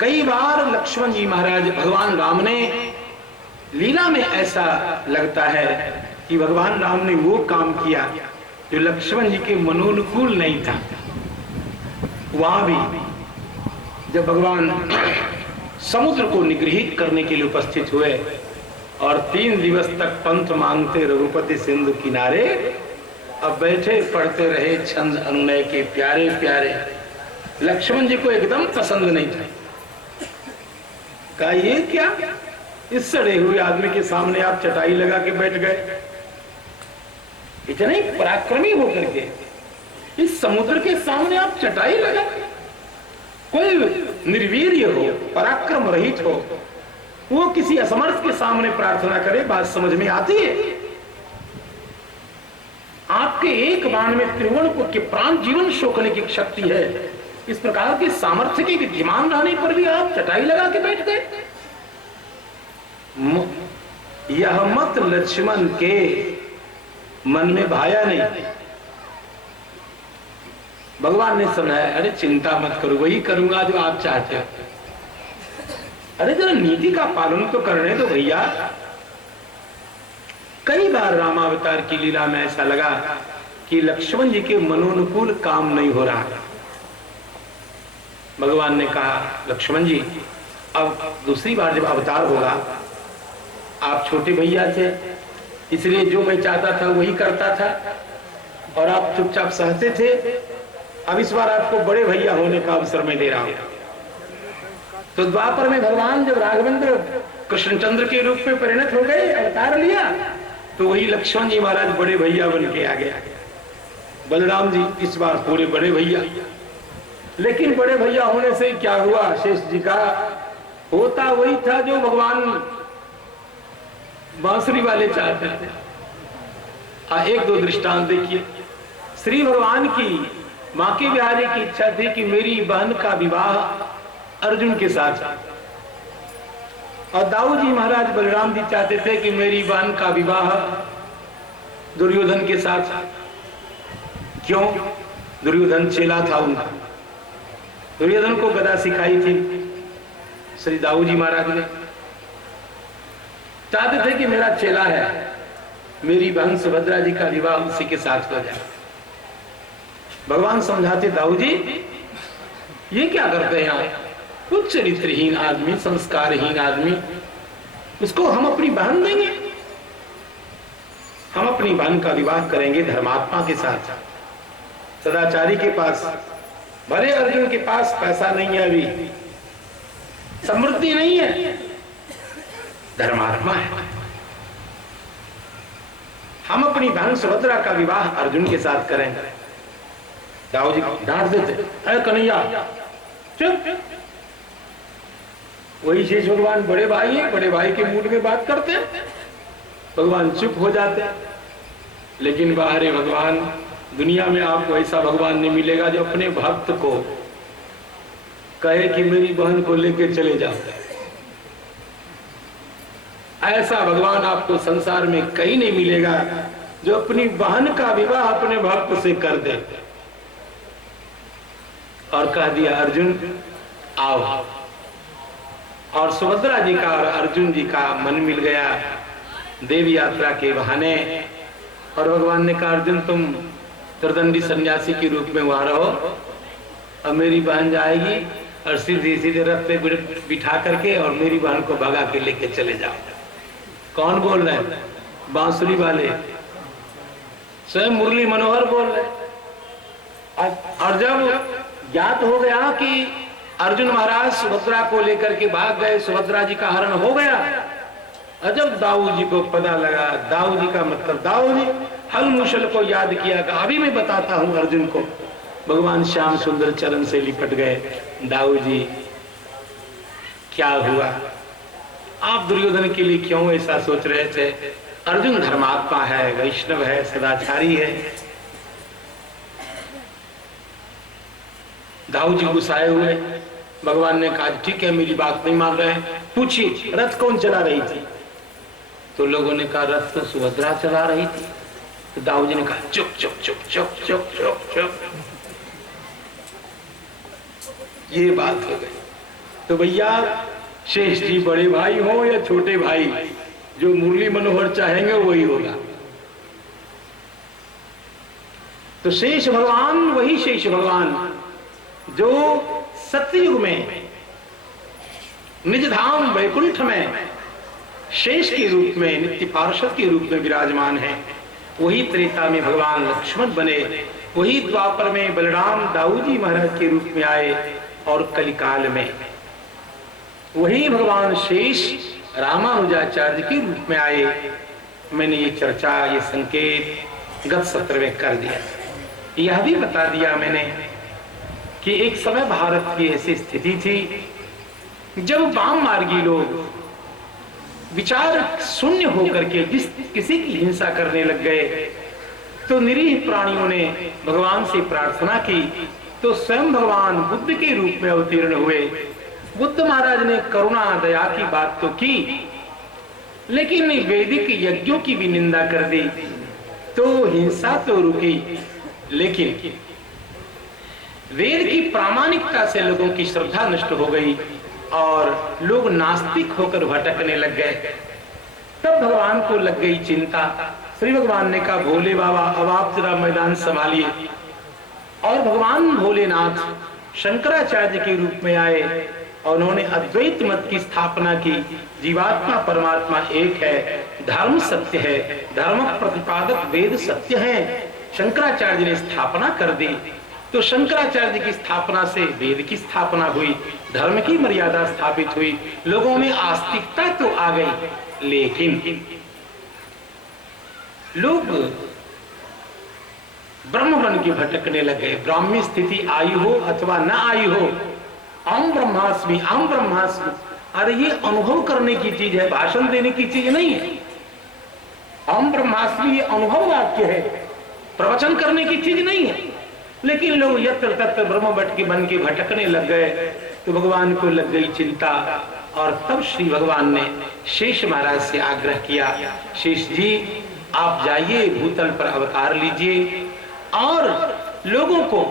कई बार लक्ष्मण जी महाराज, भगवान राम ने लीला में ऐसा लगता है कि भगवान राम ने वो काम किया जो लक्ष्मण जी के मनोनुकूल नहीं था। वहां भी जब भगवान समुद्र को निगृहित करने के लिए उपस्थित हुए और 3 दिवस तक पंथ मांगते रघुपति सिंधु किनारे, अब बैठे पढ़ते रहे छंद अनुनय के प्यारे प्यारे। लक्ष्मण जी को एकदम पसंद नहीं था। कहा ये क्या, इस सड़े हुए आदमी के सामने आप चटाई लगा के बैठ गए, इतने पराक्रमी होकर के इस समुद्र के सामने आप चटाई लगा। कोई निर्वीर्य हो, पराक्रम रहित हो, वो किसी असमर्थ के सामने प्रार्थना करे, बात समझ में आती है? आपके एक बाण में त्रिभुवन के प्राण जीवन शोकने की शक्ति है। इस प्रकार के सामर्थ्य के विद्यमान रहने पर भी आप चटाई लगा के बैठ गए। यह मत लक्ष्मण के मन में भाया नहीं। भगवान ने समझाया, अरे चिंता मत करो, वही करूंगा जो आप चाहते हो। अरे जरा नीति का पालन तो करने दो भैया। कई बार रामावतार की लीला में ऐसा लगा कि लक्ष्मण जी के मनोनुकूल काम नहीं हो रहा। भगवान ने कहा लक्ष्मण जी, अब दूसरी बार जब अवतार होगा, आप छोटे भैया थे इसलिए जो मैं चाहता था वही करता था और आप चुपचाप सहते थे। अब इस बार आपको बड़े भैया होने का अवसर मैं दे रहा हूं। तो द्वापर में भगवान जब राघवेंद्र कृष्णचंद्र के रूप में परिणत हो गए, अवतार लिया, तो वही लक्ष्मण जी महाराज बड़े भैया बन के आ गए। बलराम जी इस बार पूरे बड़े भैया। लेकिन बड़े भैया होने से क्या हुआ? शेष जी का होता वही था जो भगवान बांसुरी वाले चाहते थे। एक दो दृष्टांत देखिए। श्री भगवान की मां के बिहारी की इच्छा थी कि मेरी बहन का विवाह अर्जुन के साथ, और दाऊ जी महाराज बलराम जी चाहते थे कि मेरी बहन का विवाह दुर्योधन के साथ। क्यों? दुर्योधन चेला था उनका। दुर्योधन को गदा सिखाई थी श्री दाऊ जी महाराज ने। चाहते थे कि मेरा चेला है, मेरी बहन सुभद्रा जी का विवाह उसी के साथ हो जाए। भगवान समझाते, दाऊ जी ये क्या करते हैं आप, कुछ चरित्रहीन आदमी, संस्कारहीन आदमी, उसको हम अपनी बहन देंगे? हम अपनी बहन का विवाह करेंगे धर्मात्मा के साथ, सदाचारी के पास। भले अर्जुन के पास पैसा नहीं है, अभी समृद्धि नहीं है, धर्मात्मा है। हम अपनी बहन सुभद्रा का विवाह अर्जुन के साथ करेंगे। दाऊ जी डांट देते, अरे कन्हैया चुप। वही शेष भगवान बड़े भाई है, बड़े भाई के मूड में बात करते हैं, भगवान चुप हो जाते हैं। लेकिन बाहर भगवान, दुनिया में आपको ऐसा भगवान नहीं मिलेगा जो अपने भक्त को कहे कि मेरी बहन को लेके चले जाओ। ऐसा भगवान आपको संसार में कहीं नहीं मिलेगा जो अपनी बहन का विवाह अपने भक्त से कर दे। और कह दिया अर्जुन आओ। और सुभद्रा जी का और अर्जुन जी का मन मिल गया देव यात्रा के बहाने। और भगवान ने कहा अर्जुन तुम त्रिदंडी सन्यासी के रूप में वहां रहो, और मेरी बहन जाएगी और सीधे सीधे रथ पे बिठा करके और मेरी बहन को भगा के लेके चले जाओ। कौन बोल रहे हैं? बांसुरी वाले, स्वयं मुरली मनोहर बोल रहे। और जब ज्ञात हो गया कि अर्जुन महाराज सुभद्रा को लेकर के भाग गए, सुभद्रा जी का हरण हो गया, और जब दाऊ जी को पता लगा, दाऊ जी का मतलब दाऊ जी हल मुशल को याद किया कि अभी मैं बताता हूं अर्जुन को। भगवान श्याम सुंदर चरण से लिपट गए, दाऊ जी क्या हुआ? आप दुर्योधन के लिए क्यों ऐसा सोच रहे थे? अर्जुन धर्मात्मा है, वैष्णव है, सदाचारी है। दाऊ जी गुस्साए हुए। भगवान ने कहा ठीक है, मेरी बात नहीं मान रहे हैं, पूछिए रथ कौन चला रही थी? तो लोगों ने कहा रथ तो सुभद्रा चला रही थी। तो दाऊ जी ने कहा चुप चुप चुप चुप चुप चुप चुप। ये बात हो गई। तो भैया शेष जी बड़े भाई हो या छोटे भाई, जो मुरली मनोहर चाहेंगे वही होगा। तो शेष भगवान वही शेष भगवान जो सतयुग में निज धाम वैकुंठ में शेष के रूप में, नित्य पार्षद के रूप में विराजमान है। वही त्रेता में भगवान लक्ष्मण बने, वही द्वापर में बलराम दाऊ जी महाराज के रूप में आए, और कलिकाल में वही भगवान शेष रामानुजाचार्य के रूप में आए। मैंने ये चर्चा, ये संकेत गत सत्र में कर दिया। यह भी बता दिया मैंने कि एक समय भारत की ऐसी स्थिति थी जब वाम मार्गी लोग विचार शून्य होकर के जिस किसी की हिंसा करने लग गए, तो निरीह प्राणियों ने भगवान से प्रार्थना की, तो स्वयं भगवान बुद्ध के रूप में अवतीर्ण हुए। बुद्ध महाराज ने करुणा दया की बात तो की, लेकिन वैदिक यज्ञों की भी निंदा कर दी। तो हिंसा तो रुकी, लेकिन वेद की प्रामाणिकता से लोगों की श्रद्धा नष्ट हो गई और लोग नास्तिक होकर भटकने लग गए। तब भगवान को लग गई चिंता। श्री भगवान ने कहा भोले बाबा अब आप जरा मैदान संभालिए। और भगवान भोलेनाथ शंकराचार्य के रूप में आए और उन्होंने अद्वैत मत की स्थापना की। जीवात्मा परमात्मा एक है, धर्म सत्य है, धर्म प्रतिपादक वेद सत्य है। शंकराचार्य ने स्थापना कर दी। तो शंकराचार्य की स्थापना से वेद की स्थापना हुई, धर्म की मर्यादा स्थापित हुई, लोगों में आस्तिकता तो आ गई, लेकिन लोग ब्रह्म बन के भटकने लगे। ब्राह्मी स्थिति आई हो अथवा न आई हो, अहम ब्रह्मास्मि अहम ब्रह्मास्मि, अरे ये अनुभव करने की चीज है, भाषण देने की चीज नहीं है। अहम ब्रह्मास्मि ये अनुभव वाक्य है, प्रवचन करने की चीज नहीं है। लेकिन लोग यत्र तत्र ब्रह्म बट के बन के भटकने लग गए। तो भगवान को लग गई चिंता, और तब श्री भगवान ने शेष महाराज से आग्रह किया, शेष जी आप जाइए भूतल पर अवतार लीजिए और लोगों को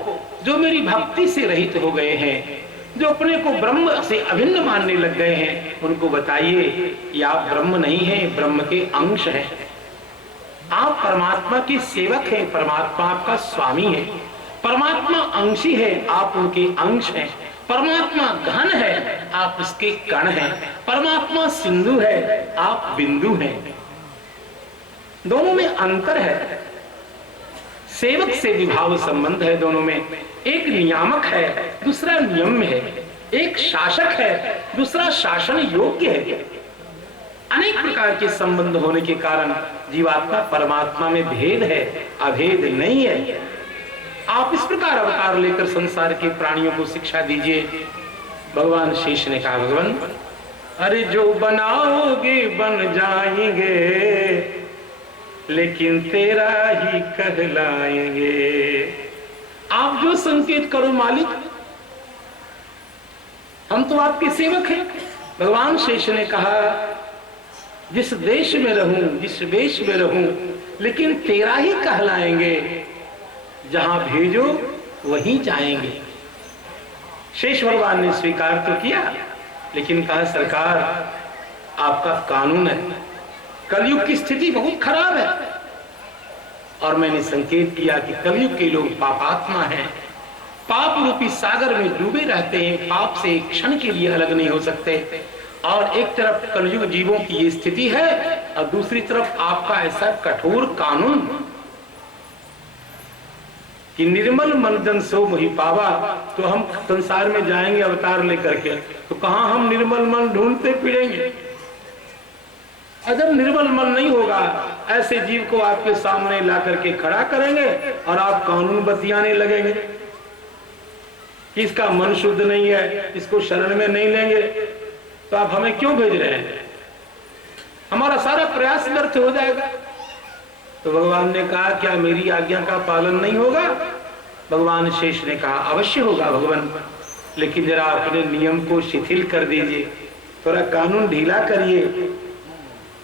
जो मेरी भक्ति से रहित हो गए हैं, जो अपने को ब्रह्म से अभिन्न मानने लग गए हैं, उनको बताइए कि आप ब्रह्म नहीं हैं, ब्रह्म के अंश हैं। आप परमात्मा के सेवक हैं, परमात्मा आपका स्वामी है। परमात्मा अंशी है, आप उनके अंश हैं। परमात्मा घन है, आप उसके कण हैं। परमात्मा सिंधु है, आप बिंदु हैं। दोनों में अंतर है। सेवक से विभाव संबंध है दोनों में। एक नियामक है, दूसरा नियम्य है। एक शासक है, दूसरा शासन योग्य है। अनेक प्रकार के संबंध होने के कारण जीवात्मा परमात्मा में भेद है, अभेद नहीं है। आप इस प्रकार अवतार लेकर संसार के प्राणियों को शिक्षा दीजिए। भगवान शेष ने कहा, भगवान अरे जो बनाओगे बन जाएंगे, लेकिन तेरा ही कहलाएंगे। आप जो संकेत करो मालिक, हम तो आपके सेवक हैं। भगवान शेष ने कहा, जिस देश में रहूं, जिस वेश में रहूं, लेकिन तेरा ही कहलाएंगे। जहां भेजो वहीं जाएंगे। शेष भगवान ने स्वीकार तो किया, लेकिन कहा सरकार आपका कानून है, कलयुग की स्थिति बहुत खराब है। और मैंने संकेत किया कि कलयुग के लोग पापात्मा हैं, पाप रूपी सागर में डूबे रहते हैं, पाप से एक क्षण के लिए अलग नहीं हो सकते। और एक तरफ कलयुग जीवों की ये स्थिति है और दूसरी तरफ आपका ऐसा कठोर कानून कि निर्मल मन जन सो मोहि पावा। तो हम संसार में जाएंगे अवतार लेकर के, तो कहां हम निर्मल मन ढूंढते फिरेंगे। अगर निर्मल मन नहीं होगा, ऐसे जीव को आपके सामने ला करके खड़ा करेंगे और आप कानून बतियाने लगेंगे कि इसका मन शुद्ध नहीं है, इसको शरण में नहीं लेंगे, तो आप हमें क्यों भेज रहे हैं? हमारा सारा प्रयास व्यर्थ हो जाएगा। तो भगवान ने कहा, क्या मेरी आज्ञा का पालन नहीं होगा? भगवान शेष ने कहा, अवश्य होगा भगवान, लेकिन जरा अपने नियम को शिथिल कर दीजिए, थोड़ा कानून ढीला करिए।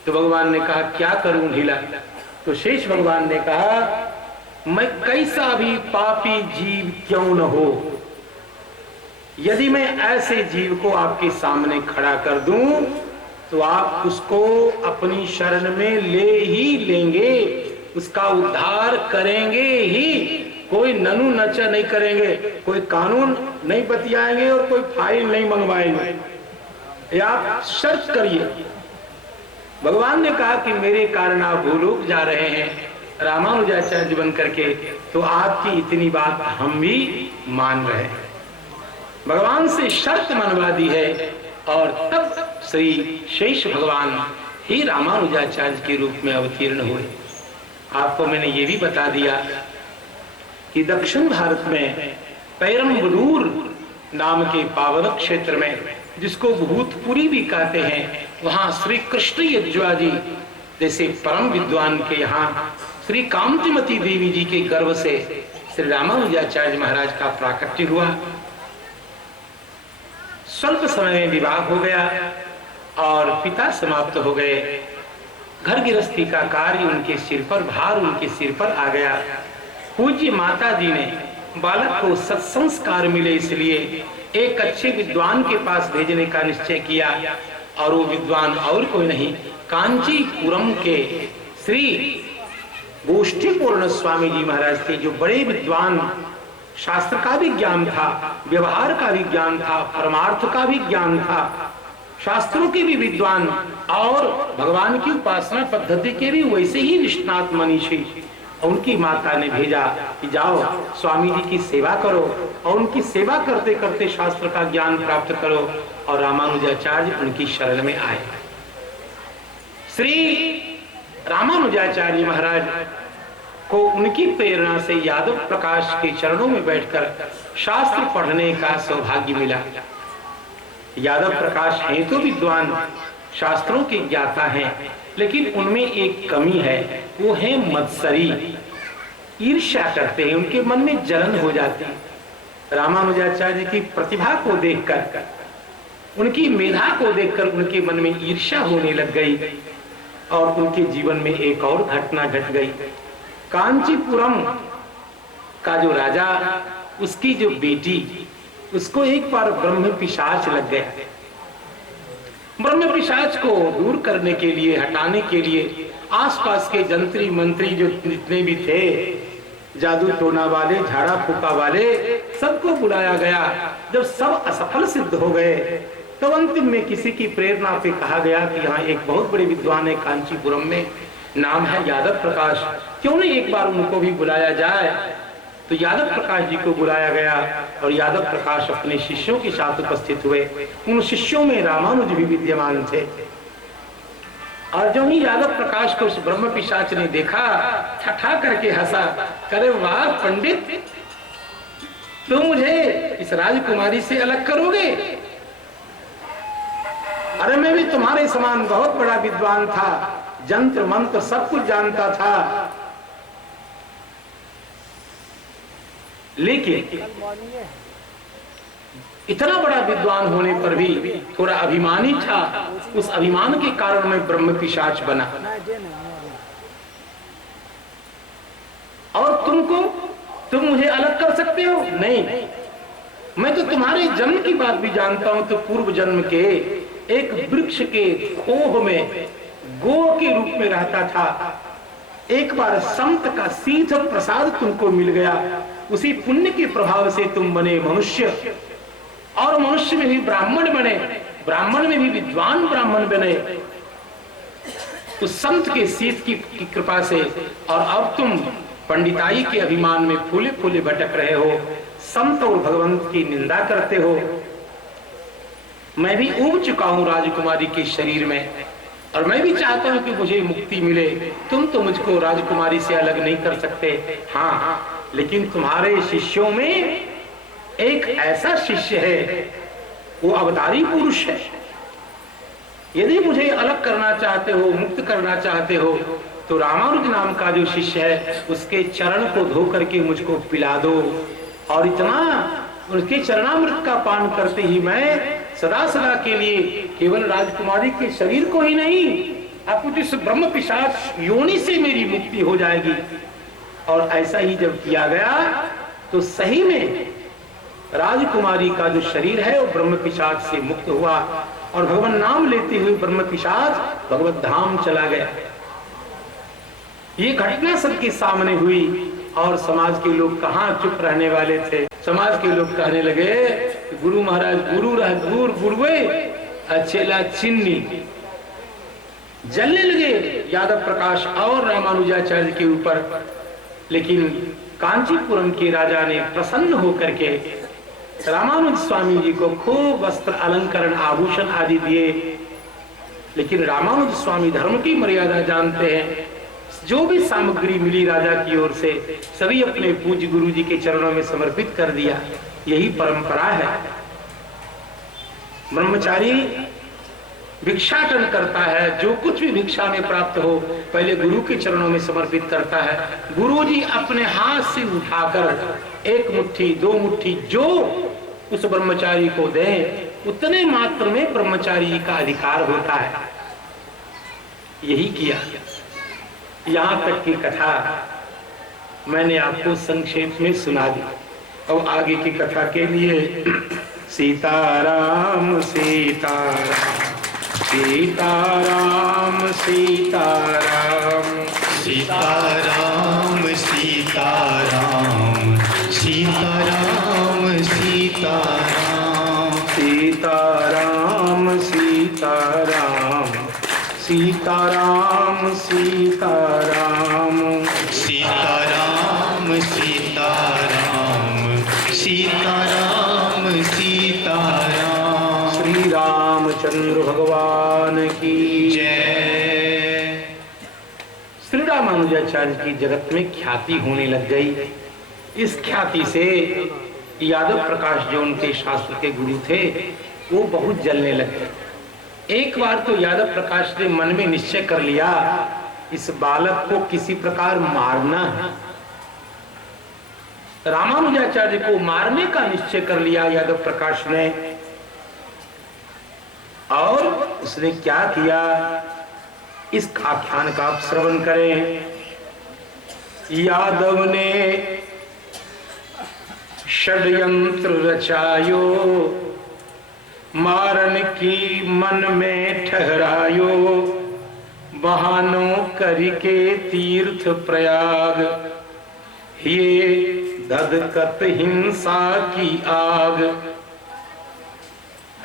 तो भगवान ने कहा, क्या करूं ढीला? तो शेष भगवान ने कहा, मैं कैसा भी पापी जीव क्यों न हो, यदि मैं ऐसे जीव को आपके सामने खड़ा कर दूं तो आप उसको अपनी शरण में ले ही लेंगे, उसका उद्धार करेंगे ही। कोई ननु नचा नहीं करेंगे, कोई कानून नहीं बतियाएंगे और कोई फाइल नहीं मंगवाएंगे। या आप शर्त करिए। भगवान ने कहा कि मेरे कारण आप भूलोक जा रहे हैं रामानुजाचार्य बन करके, तो आपकी इतनी बात हम भी मान रहे हैं। भगवान से शर्त मनवा दी है और तब श्री शेष भगवान ही रामानुजाचार्य के रूप में अवतीर्ण हुए। आपको मैंने ये भी बता दिया कि दक्षिण भारत में पेरम्बलूर नाम के पावन क्षेत्र में, जिसको भूतपुरी भी कहते हैं, वहां श्री कृष्ण यज्वाजी जैसे परम विद्वान के यहाँ श्री कांतिमती देवी जी के गर्भ से श्री रामानुजाचार्य महाराज का प्राकट्य हुआ। स्वल्प समय में विवाह हो गया और पिता समाप्त हो गए। घर गृहस्थी का कार्य उनके सिर पर, भार उनके सिर पर आ गया। पूज्य माता जी ने बालक को सत्संस्कार मिले इसलिए एक अच्छे विद्वान के पास भेजने का निश्चय किया। और वो विद्वान और कोई नहीं, कांचीपुरम के श्री गोष्ठीपूर्ण स्वामी जी महाराज थे, जो बड़े विद्वान, शास्त्र का भी ज्ञान था, व्यवहार का भी ज्ञान था, परमार्थ का भी ज्ञान था, शास्त्रों के भी विद्वान और भगवान की उपासना पद्धति के भी वैसे ही निष्णात मनीषी। उनकी माता ने भेजा कि जाओ स्वामी जी की सेवा करो और उनकी सेवा करते करते शास्त्र का ज्ञान प्राप्त करो। और रामानुजाचार्य उनकी शरण में आए। श्री रामानुजाचार्य महाराज को उनकी प्रेरणा से यादव प्रकाश के चरणों में बैठकर शास्त्र पढ़ने का सौभाग्य मिला। यादव प्रकाश हैं तो विद्वान, शास्त्रों के ज्ञाता हैं, लेकिन उनमें एक कमी है, वो है मत्सरी, ईर्ष्या करते हैं, उनके मन में जलन हो जाती है। रामानुजाचार्य की प्रतिभा को देखकर, उनकी मेधा को देखकर उनके मन में ईर्ष्या होने लग गई और उनके जीवन में एक और घटना घट गई। कांचीपुरम का जो राजा उसकी जो बेटी, उसको एक बार ब्रह्म पिशाच लग गया। ब्रह्म पिशाच को दूर करने के लिए, हटाने के लिए आसपास के जंत्री मंत्री जो जितने भी थे, जादू टोना वाले, झाड़ा फूका वाले, सबको बुलाया गया। जब सब असफल सिद्ध हो गए तो अंतिम में किसी की प्रेरणा पे कहा गया कि यहाँ एक बहुत बड़े विद्वान है कांचीपुरम में, नाम है यादव प्रकाश, क्यों नहीं एक बार उनको भी बुलाया जाए। तो यादव प्रकाश जी को बुलाया गया और यादव प्रकाश अपने शिष्यों के साथ उपस्थित हुए। उन शिष्यों में रामानुज भी विद्यमान थे। और जो ही यादव प्रकाश को उस ब्रह्म पिशाच ने देखा, ठठा करके हंसा, करे वाह पंडित, तुम मुझे इस राजकुमारी से अलग करोगे? अरे मैं भी तुम्हारे समान बहुत बड़ा विद्वान था, जंत्र मंत्र सब कुछ जानता था, लेकिन इतना बड़ा विद्वान होने पर भी थोड़ा अभिमानी था। उस अभिमान के कारण मैं ब्रह्म पिशाच बना। और तुम मुझे अलग कर सकते हो? नहीं, मैं तो तुम्हारे जन्म की बात भी जानता हूं। तो पूर्व जन्म के एक वृक्ष के खोह में गो के रूप में रहता था। एक बार संत का सीध प्रसाद तुमको मिल गया, उसी पुण्य के प्रभाव से तुम बने मनुष्य, और मनुष्य में भी ब्राह्मण बने, ब्राह्मण में भी विद्वान ब्राह्मण बने उस संत के सीध की कृपा से। और अब तुम पंडिताई के अभिमान में फूले फूले भटक रहे हो, संत और भगवंत की निंदा करते हो। मैं भी उब चुका हूं राजकुमारी के शरीर में, और मैं भी चाहता हूं कि मुझे मुक्ति मिले। तुम तो मुझको राजकुमारी से अलग नहीं कर सकते। हाँ, लेकिन तुम्हारे शिष्यों में एक ऐसा शिष्य है, वो अवतारी पुरुष है। यदि मुझे अलग करना चाहते हो, मुक्त करना चाहते हो, तो रामानुज नाम का जो शिष्य है, उसके चरण को धो करके मुझको पिला दो। और इतना उसके चरणामृत का पान करते ही मैं सदा सदा के लिए केवल राजकुमारी के शरीर को ही नहीं, आपको इस ब्रह्म पिशाच योनि से मेरी मुक्ति हो जाएगी। और ऐसा ही जब किया गया तो सही में राजकुमारी का जो शरीर है वो ब्रह्म पिशाच से मुक्त हुआ, और भगवान नाम लेते हुए ब्रह्म पिशाच भगवत धाम चला गया। ये घटना सबके सामने हुई, और समाज के लोग कहाँ चुप रहने वाले थे। समाज के लोग कहने लगे, गुरु महाराज गुरु रह दूर गुरुए अचेला चिन्नी। जलने लगे यादव प्रकाश और रामानुजाचार्य के ऊपर। लेकिन कांचीपुरम के राजा ने प्रसन्न होकर के रामानुज स्वामी जी को खूब वस्त्र अलंकरण आभूषण आदि दिए। लेकिन रामानुज स्वामी धर्म की मर्यादा जानते हैं। जो भी सामग्री मिली राजा की ओर से सभी अपने पूज्य गुरु जी के चरणों में समर्पित कर दिया। यही परंपरा है। ब्रह्मचारी भिक्षाटन करता है, जो कुछ भी भिक्षा में प्राप्त हो पहले गुरु के चरणों में समर्पित करता है। गुरु जी अपने हाथ से उठाकर एक मुट्ठी दो मुट्ठी जो उस ब्रह्मचारी को दें, उतने मात्र में ब्रह्मचारी का अधिकार होता है। यही किया। यहाँ तक की कथा मैंने आपको संक्षेप में सुना दी। अब आगे की कथा के लिए सीताराम सीताराम सीताराम सीताराम सीताराम सीताराम सीताराम सीताराम सीताराम सीताराम सीताराम सीताराम सीताराम सीताराम सीताराम सीताराम। श्री रामचंद्र भगवान की जय। श्री रामानुजाचार्य की जगत में ख्याति होने लग गई। इस ख्याति से यादव प्रकाश जो उनके शास्त्र के गुरु थे वो बहुत जलने लगे। एक बार तो यादव प्रकाश ने मन में निश्चय कर लिया, इस बालक को किसी प्रकार मारना है। रामानुजाचार्य को मारने का निश्चय कर लिया यादव प्रकाश ने। और उसने क्या किया, इस आख्यान का आप श्रवण करें। यादव ने षड्यंत्र रचायो, मारन की मन में ठहरायो, बहानों करके तीर्थ प्रयाग, ये धधकत हिंसा की आग।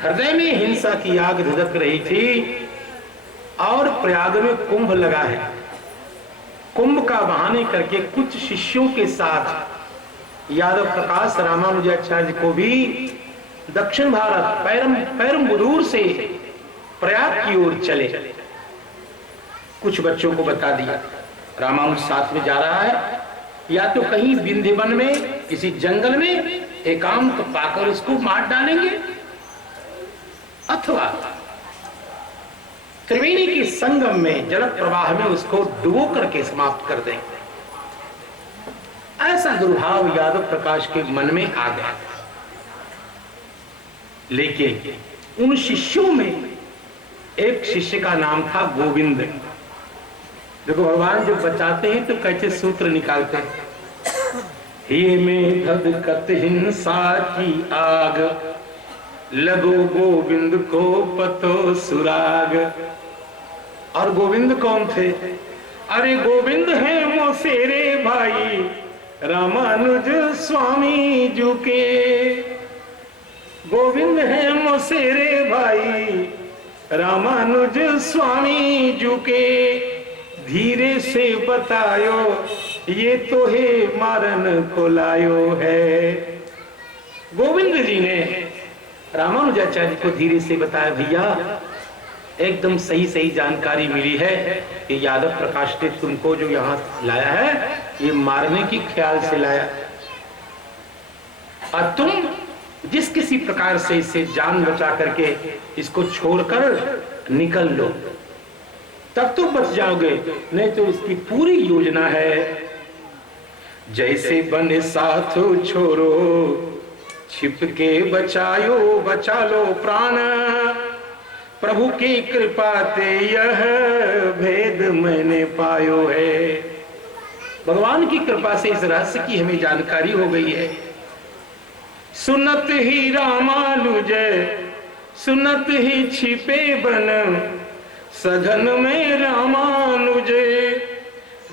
हृदय में हिंसा की आग धधक रही थी और प्रयाग में कुंभ लगा है। कुंभ का बहाने करके कुछ शिष्यों के साथ यादव प्रकाश रामानुजाचार्य को भी दक्षिण भारत पैरम्बुदूर से प्रयाग की ओर चले। कुछ बच्चों को बता दिया रामानुज साथ में जा रहा है, या तो कहीं विंध्यवन में किसी जंगल में एकांत पाकर उसको मार डालेंगे, अथवा त्रिवेणी के संगम में जल प्रवाह में उसको डुबो करके समाप्त कर देंगे। ऐसा दुर्भाव यादव प्रकाश के मन में आ गया। लेकिन उन शिष्यों में एक शिष्य का नाम था गोविंद। देखो भगवान जब बचाते हैं तो कैसे सूत्र निकालते हैं। ये में धधकत हिंसा की आग, लगो गोविंद को पतो सुराग। और गोविंद कौन थे? अरे गोविंद है मोसेरे भाई रामानुज स्वामी जी के। गोविंद है मोसेरे भाई रामानुज स्वामी जी के। धीरे से बतायो ये तो है मारन को लायो है। गोविंद जी ने रामानुजाचार्य को धीरे से बताया, भैया एकदम सही जानकारी मिली है कि यादव प्रकाश ने तुमको जो यहाँ लाया है ये मारने की ख्याल से लाया, और तुम जिस किसी प्रकार से इससे जान बचा करके इसको छोड़कर निकल लो, तब तो बच जाओगे, नहीं तो इसकी पूरी योजना है। जैसे बने साथो छोरो छिप के बचायो, बचा लो प्राण, प्रभु की कृपा ते यह भेद मैंने पायो है। भगवान की कृपा से इस रहस्य की हमें जानकारी हो गई है। सुनत ही रामानुज सुनत ही छिपे बन, सघन में रामानुज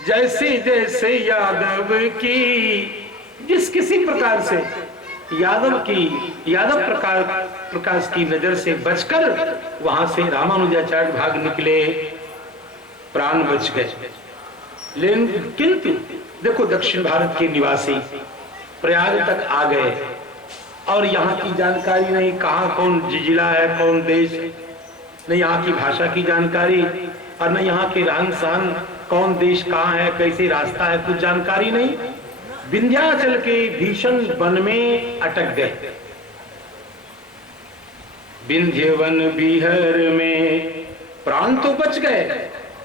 जैसे जैसे यादव की, जिस किसी प्रकार से यादव प्रकाश की नजर से बचकर वहां से रामानुजाचार्य भाग निकले, प्राण बच गए। लेकिन किंतु देखो दक्षिण भारत के निवासी प्रयाग तक आ गए और यहाँ की जानकारी नहीं, कहाँ कौन जिला है कौन देश, न यहाँ की भाषा की जानकारी और न यहाँ के रहन सहन, कौन देश कहाँ है कैसे रास्ता है, कुछ जानकारी नहीं। विंध्याचल के भीषण वन में अटक गए। विंध्यवन बिहर में प्राण तो बच गए,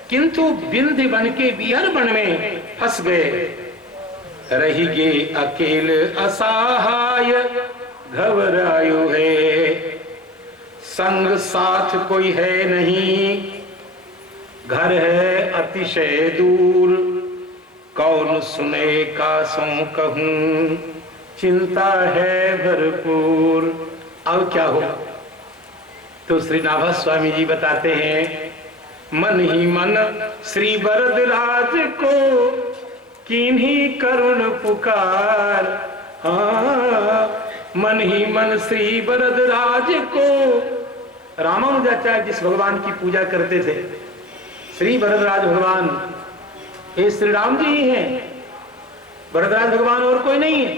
किंतु विंध्य वन के बिहर वन में फंस गए। रही गे अकेल असहाय घबरायो है, संग साथ कोई है नहीं, घर है अतिशय दूर, कौन सुने का सो कहूं, चिंता है भरपूर। अब क्या हो? तो श्री नाभा स्वामी जी बताते हैं, मन ही मन श्री वरदराज को किन्हीं करुण पुकार। हाँ, मन ही मन श्री वरदराज को। रामानुजाचार्य जिस भगवान की पूजा करते थे, श्री वरदराज भगवान, ये श्री राम जी ही हैं। वरदराज भगवान और कोई नहीं है।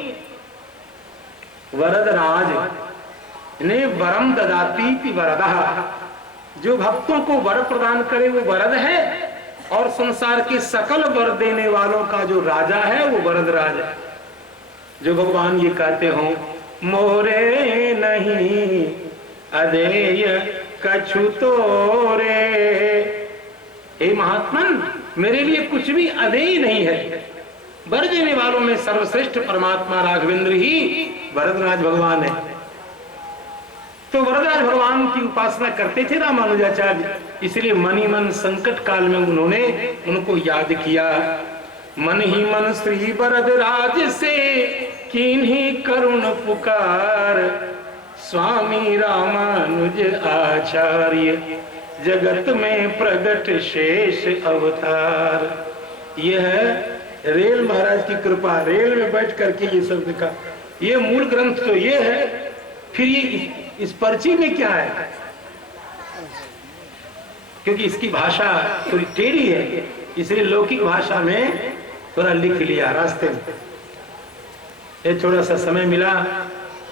वरदराज ने वरम ददाती वरदः, जो भक्तों को वर प्रदान करे वो वरद है, और संसार के सकल वर देने वालों का जो राजा है वो वरदराज है। जो भगवान ये कहते हो, मोरे नहीं अदेय कछु तोरे, हे महात्मन मेरे लिए कुछ भी अदेय नहीं है। वर देने वालों में सर्वश्रेष्ठ परमात्मा राघवेंद्र ही वरदराज भगवान है। तो वरदराज भगवान की उपासना करते थे रामानुजाचार्य, इसलिए मन ही मन संकट काल में उन्होंने उनको याद किया। मन ही मन श्री वरदराज से किन्हीं करुण पुकार, स्वामी रामानुज आचार्य जगत में प्रगट शेष अवतार। यह है रेल महाराज की कृपा, रेल में बैठ करके ये सब लिखा। ये मूल ग्रंथ तो ये है, फिर ये इस पर्ची में क्या है, क्योंकि इसकी भाषा थोड़ी टेढ़ी है, इसलिए लौकिक भाषा में थोड़ा लिख लिया रास्ते में। ये थोड़ा सा समय मिला,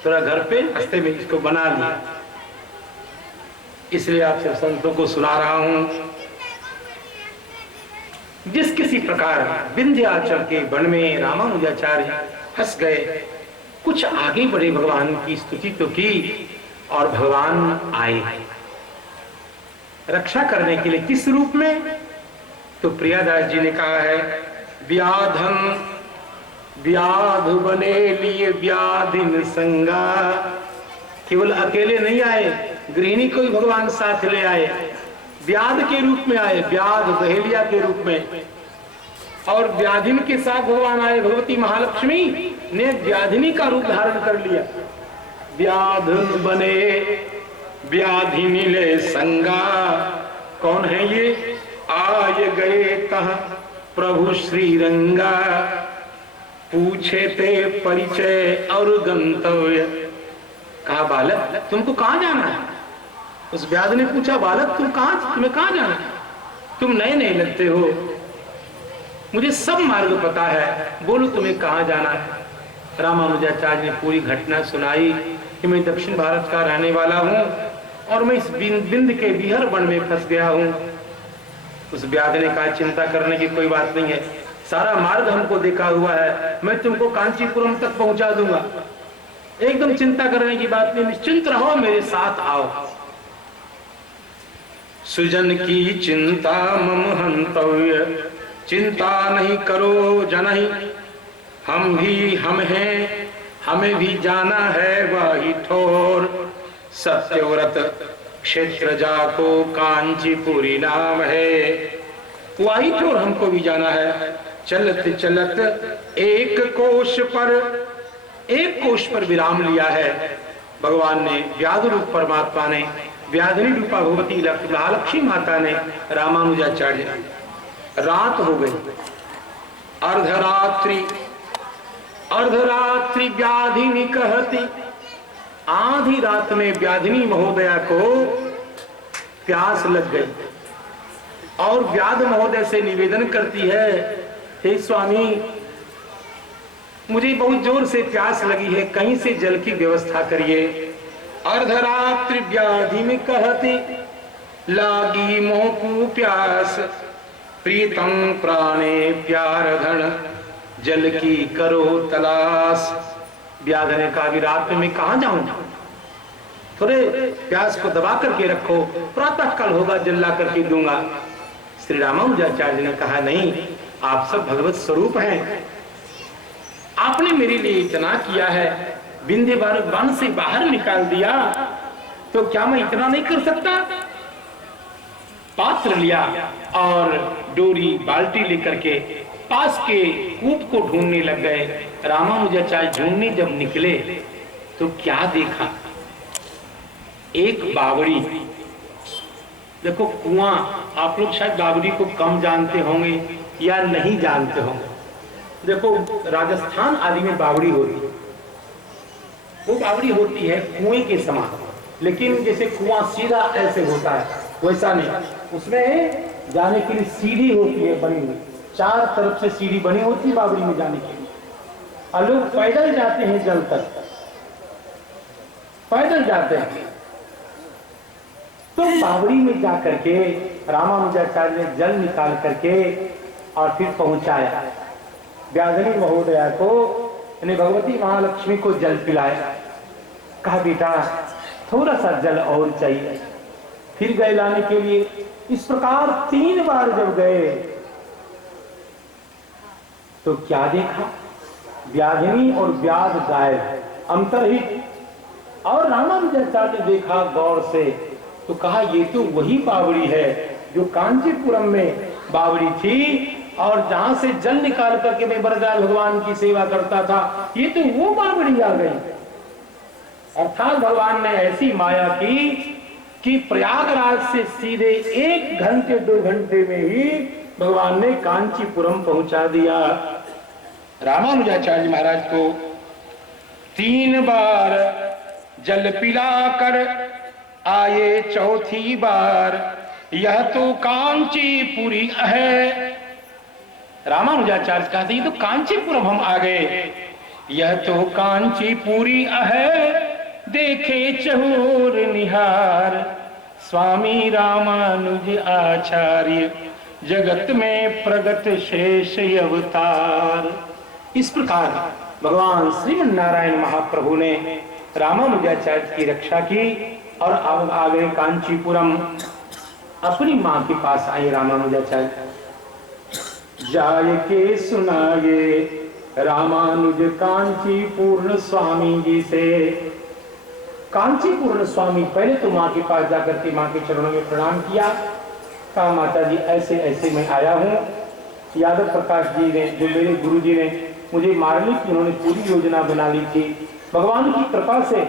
थोड़ा घर पे रास्ते में इसको बना लिया, इसलिए आप सब संतों को सुना रहा हूं। जिस किसी प्रकार विंध्याचल के वन में रामानुजाचार्य फंस गए, कुछ आगे बढ़े, भगवान की स्तुति तो की और भगवान आए रक्षा करने के लिए। किस रूप में? तो प्रियादास जी ने कहा है, व्याधन व्याध बने लिए व्याधिन संगा। केवल अकेले नहीं आए, गृहिणी को भी भगवान साथ ले आए, व्याध के रूप में आए, व्याध बहेलिया के रूप में। और व्याधिन के साथ भगवान आए, भगवती महालक्ष्मी ने व्याधिनी का रूप धारण कर लिया। व्याधन बने व्याधिनी ले संगा। कौन है ये? आय गए तह प्रभु श्री रंगा, पूछे ते परिचय और गंतव्य। कहा, बालक तुमको कहां जाना है? उस व्याध ने पूछा, बालक तुम्हें कहां जाना है? तुम नए नए लगते हो, मुझे सब मार्ग पता है, बोलो तुम्हें कहां जाना है। रामानुजाचार्य ने पूरी घटना सुनाई कि मैं दक्षिण भारत का रहने वाला हूं और मैं इस बिंद के बिहर वन में फंस गया हूं। उस व्याध ने कहा, चिंता करने की कोई बात नहीं है, सारा मार्ग हमको देखा हुआ है, मैं तुमको कांचीपुरम तक पहुंचा दूंगा, एकदम चिंता करने की बात नहीं, निश्चिंत रहो, मेरे साथ आओ। सुजन की चिंता मम हंतव्य, चिंता नहीं करो जनहि, हम भी हम हैं, हमें भी जाना है वही ठोर। सत्यव्रत क्षेत्र जाको कांचीपुरी नाम है, वही ठोर हमको भी जाना है। चलत चलत एक कोश पर विराम लिया है भगवान ने, व्याध रूप परमात्मा ने, व्याधिनी रूपा भगवती महालक्ष्मी माता ने, रामानुजाचार्य ने। रात हो गई, अर्धरात्रि व्याधिनी कहती। आधी रात में व्याधिनी महोदया को प्यास लग गई और व्याध महोदय से निवेदन करती है, हे स्वामी मुझे बहुत जोर से प्यास लगी है, कहीं से जल की व्यवस्था करिए। अर्धरात्रि व्याधि में कहती, लागी मोह को प्यास, प्रीतम प्राणे प्यार धन, जल की करो तलाश। व्याध ने कहा, रात में मैं कहां जाऊं, थोड़े प्यास को दबा करके रखो, प्रातः काल होगा जल ला करके दूंगा। श्री रामानुजाचार्य ने कहा, नहीं, आप सब भगवत स्वरूप हैं, आपने मेरे लिए इतना किया है, विंध्य वन से बाहर निकाल दिया, तो क्या मैं इतना नहीं कर सकता? पात्र लिया और डोरी बाल्टी लेकर के पास के कूप को ढूंढने लग गए। रामानुजाचार्य ढूंढने जब निकले तो क्या देखा, एक बावड़ी। देखो कुआं, आप लोग शायद बावड़ी को कम जानते होंगे या नहीं जानते होंगे। देखो राजस्थान आदि में बावड़ी होती है, वो बावड़ी होती है कुएं के समान, लेकिन जैसे कुआं सीधा ऐसे होता है वैसा नहीं, उसमें जाने के लिए सीढ़ी होती है बनी हुई, चार तरफ से सीढ़ी बनी होती है बावड़ी में जाने के लिए, और लोग पैदल जाते हैं जल तक, पैदल जाते हैं। तो बावड़ी में जा करके रामानुजाचार्य ने जल निकाल करके और फिर पहुंचाया व्याधिनी महोदया को, भगवती महालक्ष्मी को जल पिलाया। कहा, बेटा थोड़ा सा जल और चाहिए। फिर गए लाने के लिए। इस प्रकार 3 बार जब गए तो क्या देखा, व्याधिनी और व्याध गायब, अंतरहित। और रामानुजाचार्य ने देखा गौर से तो कहा, ये तो वही बावड़ी है जो कांचीपुरम में बावड़ी थी और जहां से जल निकाल करके मैं वरदराज भगवान की सेवा करता था, ये तो वो बावड़ी आ गई। अर्थात भगवान ने ऐसी माया की कि प्रयागराज से सीधे 1 घंटे 2 घंटे में ही भगवान ने कांचीपुरम पहुंचा दिया। रामानुजाचार्य महाराज को 3 बार जल पिलाकर आए, चौथी बार यह तो कांचीपुरी है। रामानुजाचार्य कहते ये तो कांचीपुरम हम आ गए, यह तो कांचीपुरी है, देखे चहुर निहार। स्वामी रामानुज आचार्य जगत में प्रगट शेष अवतार। इस प्रकार भगवान श्रीमन नारायण महाप्रभु ने रामानुजाचार्य की रक्षा की और अब आ गए कांचीपुरम। अपनी मां के पास आए रामानुजाचार्य, जाय के सुनाए रामानुज कांचीपुर स्वामी जी से। कांचीपुर स्वामी पहले तो मां के पास जाकर के मां के चरणों में प्रणाम किया, कहा माता जी ऐसे ऐसे मैं आया हूँ। यादव प्रकाश जी ने, जो मेरे गुरु जी ने मुझे मारने की उन्होंने पूरी योजना बना ली थी, भगवान की कृपा से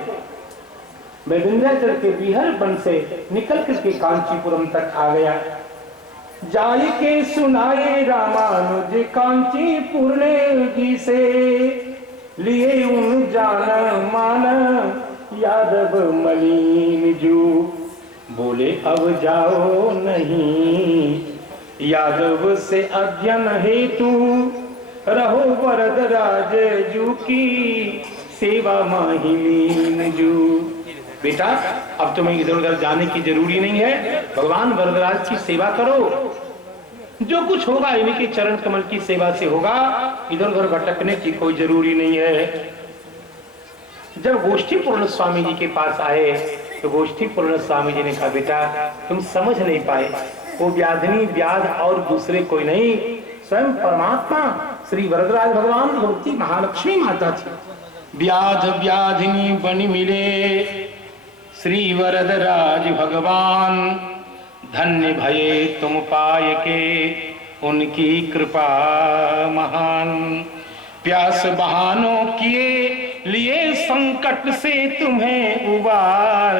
मैं विंध्याचल के बिहर वन से निकल करके कांचीपुरम तक आ गया। जाय के सुनाए रामानुज कांचीपुर जी से, लिए उन जान मान यादव मलिन जू। बोले अब जाओ नहीं, यादव से अध्ययन हेतु रहो वरदराज जू की सेवा माहिलीन जू। बेटा अब तुम्हें इधर उधर जाने की जरूरी नहीं है, भगवान वरदराज की सेवा करो, जो कुछ होगा इनके चरण कमल की सेवा से होगा, इधर उधर भटकने की कोई जरूरी नहीं है। जब गोष्ठी पूर्ण स्वामी जी के पास आए तो गोष्ठी पूर्ण स्वामी जी ने कहा बेटा तुम समझ नहीं पाए, वो व्याधिनी व्याध और दूसरे कोई नहीं, स्वयं परमात्मा श्री वरदराज भगवान भगवती महालक्ष्मी माता थी। व्याध व्याधिनी बनी मिले श्री वरदराज भगवान, धन्य भये तुम पाए के उनकी कृपा महान। प्यास बहानों किए लिए संकट से तुम्हें उबार,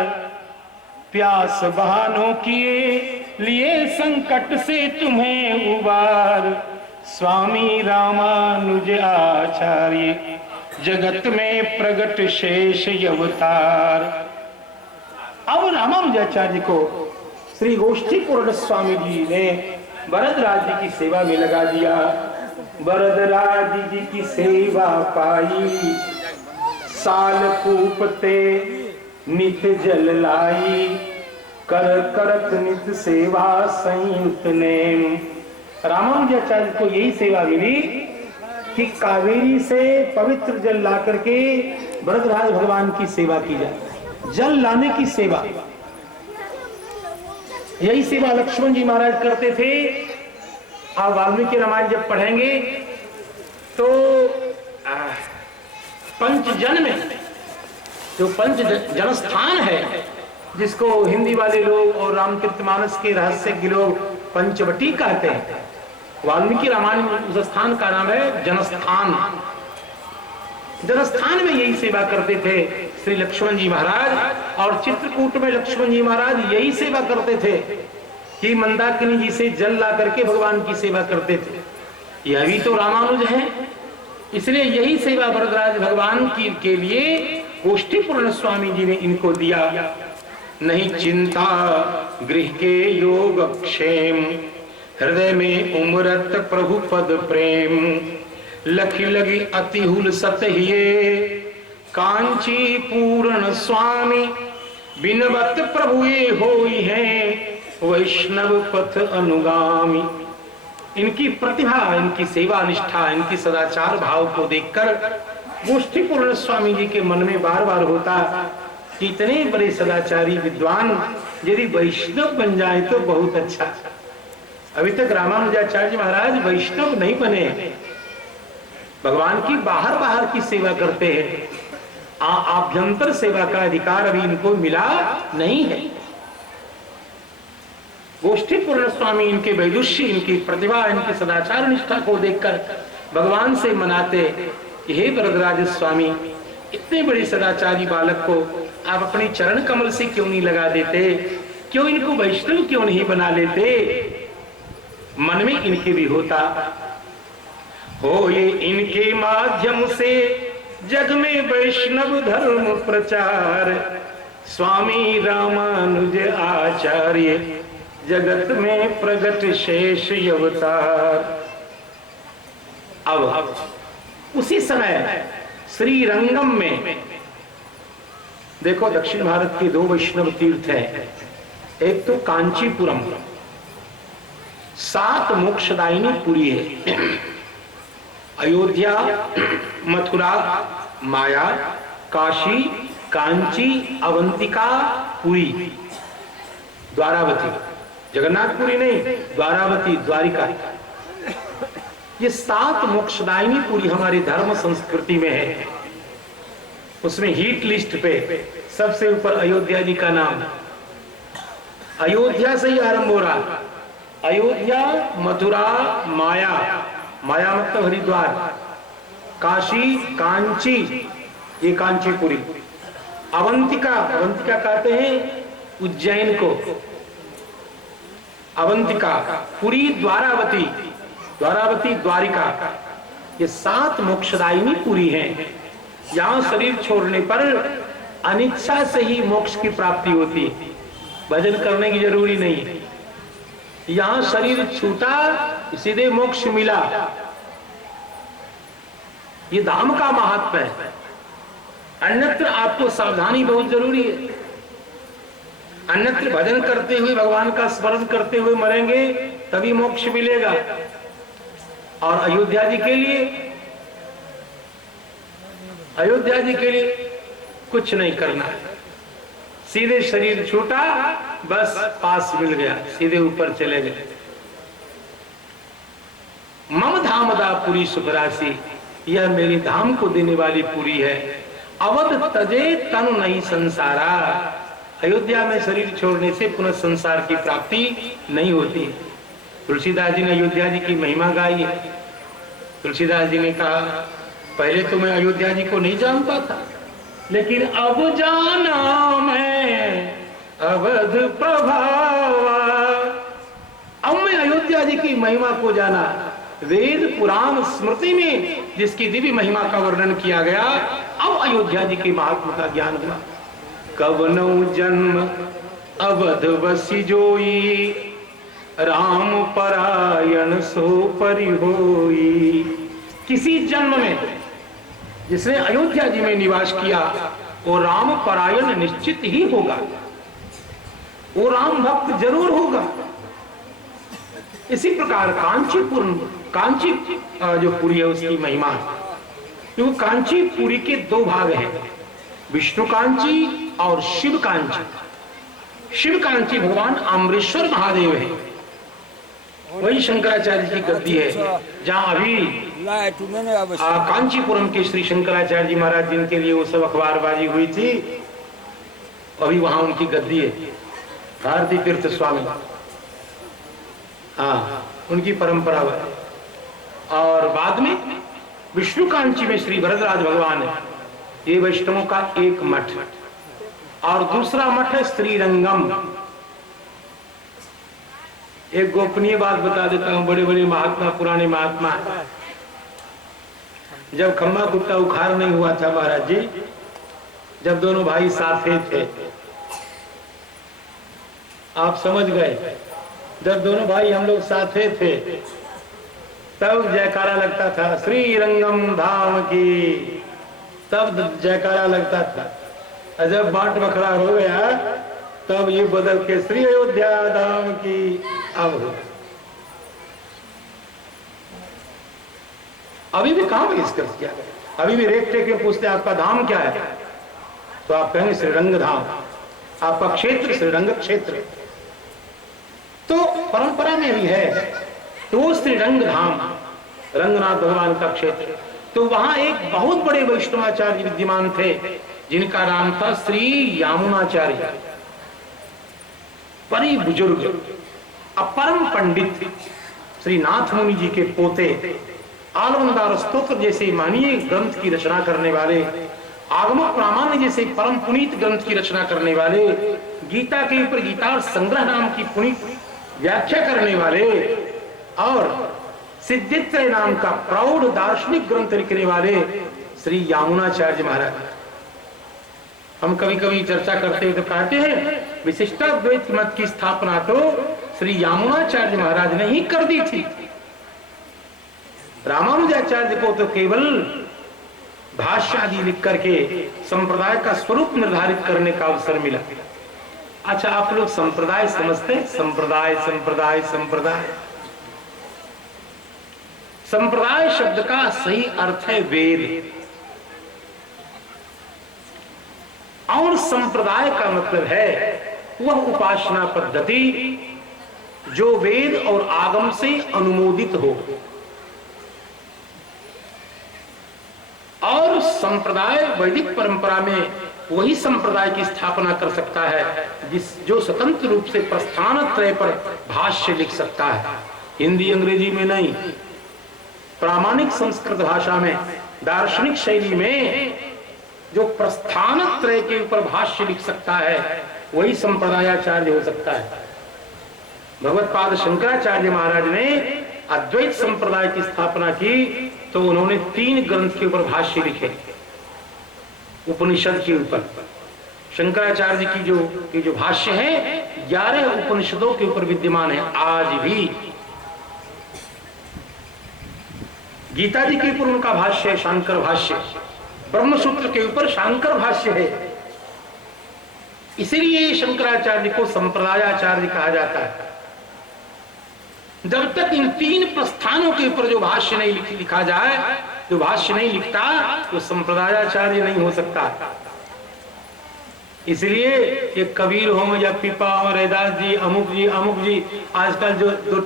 प्यास बहानों किए लिए संकट से तुम्हें उबार। स्वामी रामानुज आचार्य जगत में प्रगट शेष अवतार। अब रामानुजाचार्य को श्री गोष्ठी पूर्ण स्वामी जी ने वरदराज जी की सेवा में लगा दिया। वरदराज जी की सेवा पाई, साल कूपते नित जल लाई, कर करत नित सेवा संयुक्त नेम। रामानुजाचार्य को यही सेवा मिली कि कावेरी से पवित्र जल ला करके वरदराज भगवान की सेवा की जाए, जल लाने की सेवा। यही सेवा लक्ष्मण जी महाराज करते थे। आप वाल्मीकि रामायण जब पढ़ेंगे तो पंचजन में जो पंच जनस्थान है, जिसको हिंदी वाले लोग और रामचरितमानस के रहस्यज्ञ लोग पंचवटी कहते हैं, वाल्मीकि रामायण उस स्थान का नाम है जनस्थान। जनस्थान में यही सेवा करते थे श्री लक्ष्मण जी महाराज, और चित्रकूट में लक्ष्मण जी महाराज यही सेवा करते थे कि मंदाकिनी जी से जल ला करके भगवान की सेवा करते थे। यह भी तो रामानुज है, इसलिए यही सेवा वरदराज भगवान की के लिए गोष्ठी पूर्ण स्वामी जी ने इनको दिया। नहीं चिंता गृह के योग क्षेम, हृदय में उमरत प्रभु पद प्रेम। लखी लगी अतिहुल सतहिए, कांची पूर्ण स्वामी बिनवत प्रभु ये होई है, वैष्णव पथ अनुगामी। इनकी प्रतिभा, इनकी सेवा निष्ठा, इनकी सदाचार भाव को देखकर गोष्ठी पूर्ण स्वामी जी के मन में बार बार होता कि इतने बड़े सदाचारी विद्वान यदि वैष्णव बन जाए तो बहुत अच्छा। अभी तक रामानुजाचार्य महाराज वैष्णव नहीं बने, भगवान की बाहर बाहर की सेवा करते हैं, आभ्यंतर सेवा का अधिकार अभी इनको मिला नहीं है। गोष्ठी पूर्ण स्वामी इनके वैदुष्य, इनकी प्रतिभा, इनकी सदाचार निष्ठा को देखकर भगवान से मनाते, हे वरदराज स्वामी, इतने बड़े सदाचारी बालक को आप अपने चरण कमल से क्यों नहीं लगा देते, क्यों इनको वैष्णव क्यों नहीं बना लेते। मन में इनके भी होता, हो ये इनके माध्यम से जग में वैष्णव धर्म प्रचार, स्वामी रामानुज आचार्य जगत में प्रगट शेष अवतार। अब उसी समय श्री रंगम में देखो, दक्षिण भारत के दो वैष्णव तीर्थ हैं, एक तो कांचीपुरम, 7 मोक्षदायिनी पुरी है। अयोध्या, मथुरा, माया, काशी, कांची, अवंतिका, पुरी, द्वारावती, जगन्नाथपुरी नहीं, द्वारावती, द्वारिका, ये 7 मोक्षदायिनी पुरी हमारी धर्म संस्कृति में है। उसमें हिट लिस्ट पे सबसे ऊपर अयोध्या जी का नाम, अयोध्या से ही आरंभ हो रहा। अयोध्या, मथुरा, माया, माया मतलब हरिद्वार, काशी, कांची, ये कांचीपुरी, अवंतिका, अवंतिका कहते हैं उज्जैन को, अवंतिका, पुरी, द्वारावती, द्वारावती, द्वारिका, ये 7 मोक्षदायिनी पुरी हैं। यहाँ शरीर छोड़ने पर अनिच्छा से ही मोक्ष की प्राप्ति होती है, भजन करने की जरूरी नहीं है। यहाँ शरीर छूटा, सीधे मोक्ष मिला। ये धाम का महात्म है। अन्यत्र आपको सावधानी बहुत जरूरी है। अन्यत्र भजन करते हुए, भगवान का स्मरण करते हुए मरेंगे तभी मोक्ष मिलेगा। और अयोध्या जी के लिए, अयोध्या जी के लिए कुछ नहीं करना है, सीधे शरीर छूटा, बस पास मिल गया, सीधे ऊपर चले गए। मम धामदा पुरी सुखराशि, यह मेरी धाम को देने वाली पुरी है। अवध तजे तनु नहीं संसारा, अयोध्या में शरीर छोड़ने से पुनः संसार की प्राप्ति नहीं होती। तुलसीदास जी ने अयोध्या जी की महिमा गाई है। तुलसीदास जी ने कहा, पहले तो मैं अयोध्या जी को नहीं जानता था, लेकिन अब जाना मैं अवध प्रभावा। अब मैं अयोध्या जी की महिमा को जाना। वेद पुराण स्मृति में जिसकी दिव्य महिमा का वर्णन किया गया, अब अयोध्या जी के महात्मा का ज्ञान हुआ। कवनौ जन्म अवध बसी जोई, राम परायण सो परि होई। किसी जन्म में जिसने अयोध्या जी में निवास किया, वो राम परायण निश्चित ही होगा, वो राम भक्त जरूर होगा। इसी प्रकार कांचीपुरम, कांची जो पुरी है उसकी महिमा है। तो कांचीपुरी के 2 भाग हैं, विष्णु कांची और शिव कांची। शिव कांची भगवान अमरेश्वर महादेव है, वही शंकराचार्य की गद्दी है। जहाँ अभी कांचीपुरम के श्री शंकराचार्य जी महाराज जिनके लिए वो सब अखबारबाजी हुई थी, अभी वहां उनकी गद्दी है, भारती तीर्थ स्वामी, हाँ उनकी परंपरा है। और बाद में विष्णु कांची में श्री वरदराज भगवान है। ये वैष्णवों का एक मठ, और दूसरा मठ है श्रीरंगम। एक गोपनीय बात बता देता हूं, बड़े बड़े महात्मा, पुराने महात्मा, जब खम्मा कुत्ता उखाड़ नहीं हुआ था महाराज जी, जब दोनों भाई साथे थे, आप समझ गए, जब दोनों भाई हम लोग साथे थे तब जयकारा लगता था श्री रंगम धाम की, तब जयकारा लगता था। जब बाट बखरा हो गया तब ये बदल के श्री अयोध्या धाम की। अब अभी भी कहां पेश कर दिया, अभी भी रेख टेक के पूछते आपका धाम क्या है, तो आप कहेंगे श्रीरंग धाम। आपका क्षेत्र श्रीरंग क्षेत्र, तो परंपरा में भी है। तो श्रीरंग धाम रंगनाथ भगवान का क्षेत्र, तो वहां एक बहुत बड़े वैष्णवाचार्य विद्यमान थे जिनका नाम था श्री यामुनाचार्य, बड़ी बुजुर्ग, अपरम पंडित श्री नाथ मुनि जी के पोते, आलवंदार स्तोत्र जैसे माननीय ग्रंथ की रचना करने वाले, आगम प्रामाण्य जैसे परम पुनीत ग्रंथ की रचना करने वाले, गीता के ऊपर गीता संग्रह नाम की पुनीत व्याख्या करने वाले और सिद्धित्रय नाम का प्रौढ़ दार्शनिक ग्रंथ लिखने वाले श्री यामुनाचार्य महाराज। हम कभी कभी चर्चा करते हैं तो कहते हैं विशिष्टाद्वैत मत की स्थापना तो श्री यामुनाचार्य महाराज ने ही कर दी थी। रामानुजाचार्य को तो केवल भाष्य आदि लिख करके संप्रदाय का स्वरूप निर्धारित करने का अवसर मिला। अच्छा, आप लोग संप्रदाय समझते हैं? संप्रदाय संप्रदाय संप्रदाय संप्रदाय शब्द का सही अर्थ है वेद, और संप्रदाय का मतलब है वह उपासना पद्धति जो वेद और आगम से अनुमोदित हो। और संप्रदाय वैदिक परंपरा में वही संप्रदाय की स्थापना कर सकता है जो स्वतंत्र रूप से प्रस्थान त्रय पर भाष्य लिख सकता है। हिंदी अंग्रेजी में नहीं, प्रामाणिक संस्कृत भाषा में दार्शनिक शैली में जो प्रस्थान त्रय के ऊपर भाष्य लिख सकता है वही संप्रदायाचार्य हो सकता है। भगवत्पाद शंकराचार्य महाराज ने अद्वैत संप्रदाय की स्थापना की तो उन्होंने 3 ग्रंथ के ऊपर भाष्य लिखे। उपनिषद के ऊपर शंकराचार्य की जो भाष्य है 11 उपनिषदों के ऊपर विद्यमान है आज भी। गीता जी के ऊपर उनका भाष्य है शांकर भाष्य, ब्रह्मसूत्र के ऊपर शांकर भाष्य है। इसलिए शंकराचार्य को संप्रदायाचार्य कहा जाता है। जब तक इन 3 प्रस्थानों के ऊपर जो भाष्य नहीं लिखा जाए, जो भाष्य नहीं लिखता, तो संप्रदायाचार्य नहीं हो सकता। इसलिए ये कबीर हो या पीपा हो, रैदास जी, अमुक जी आजकल जो दो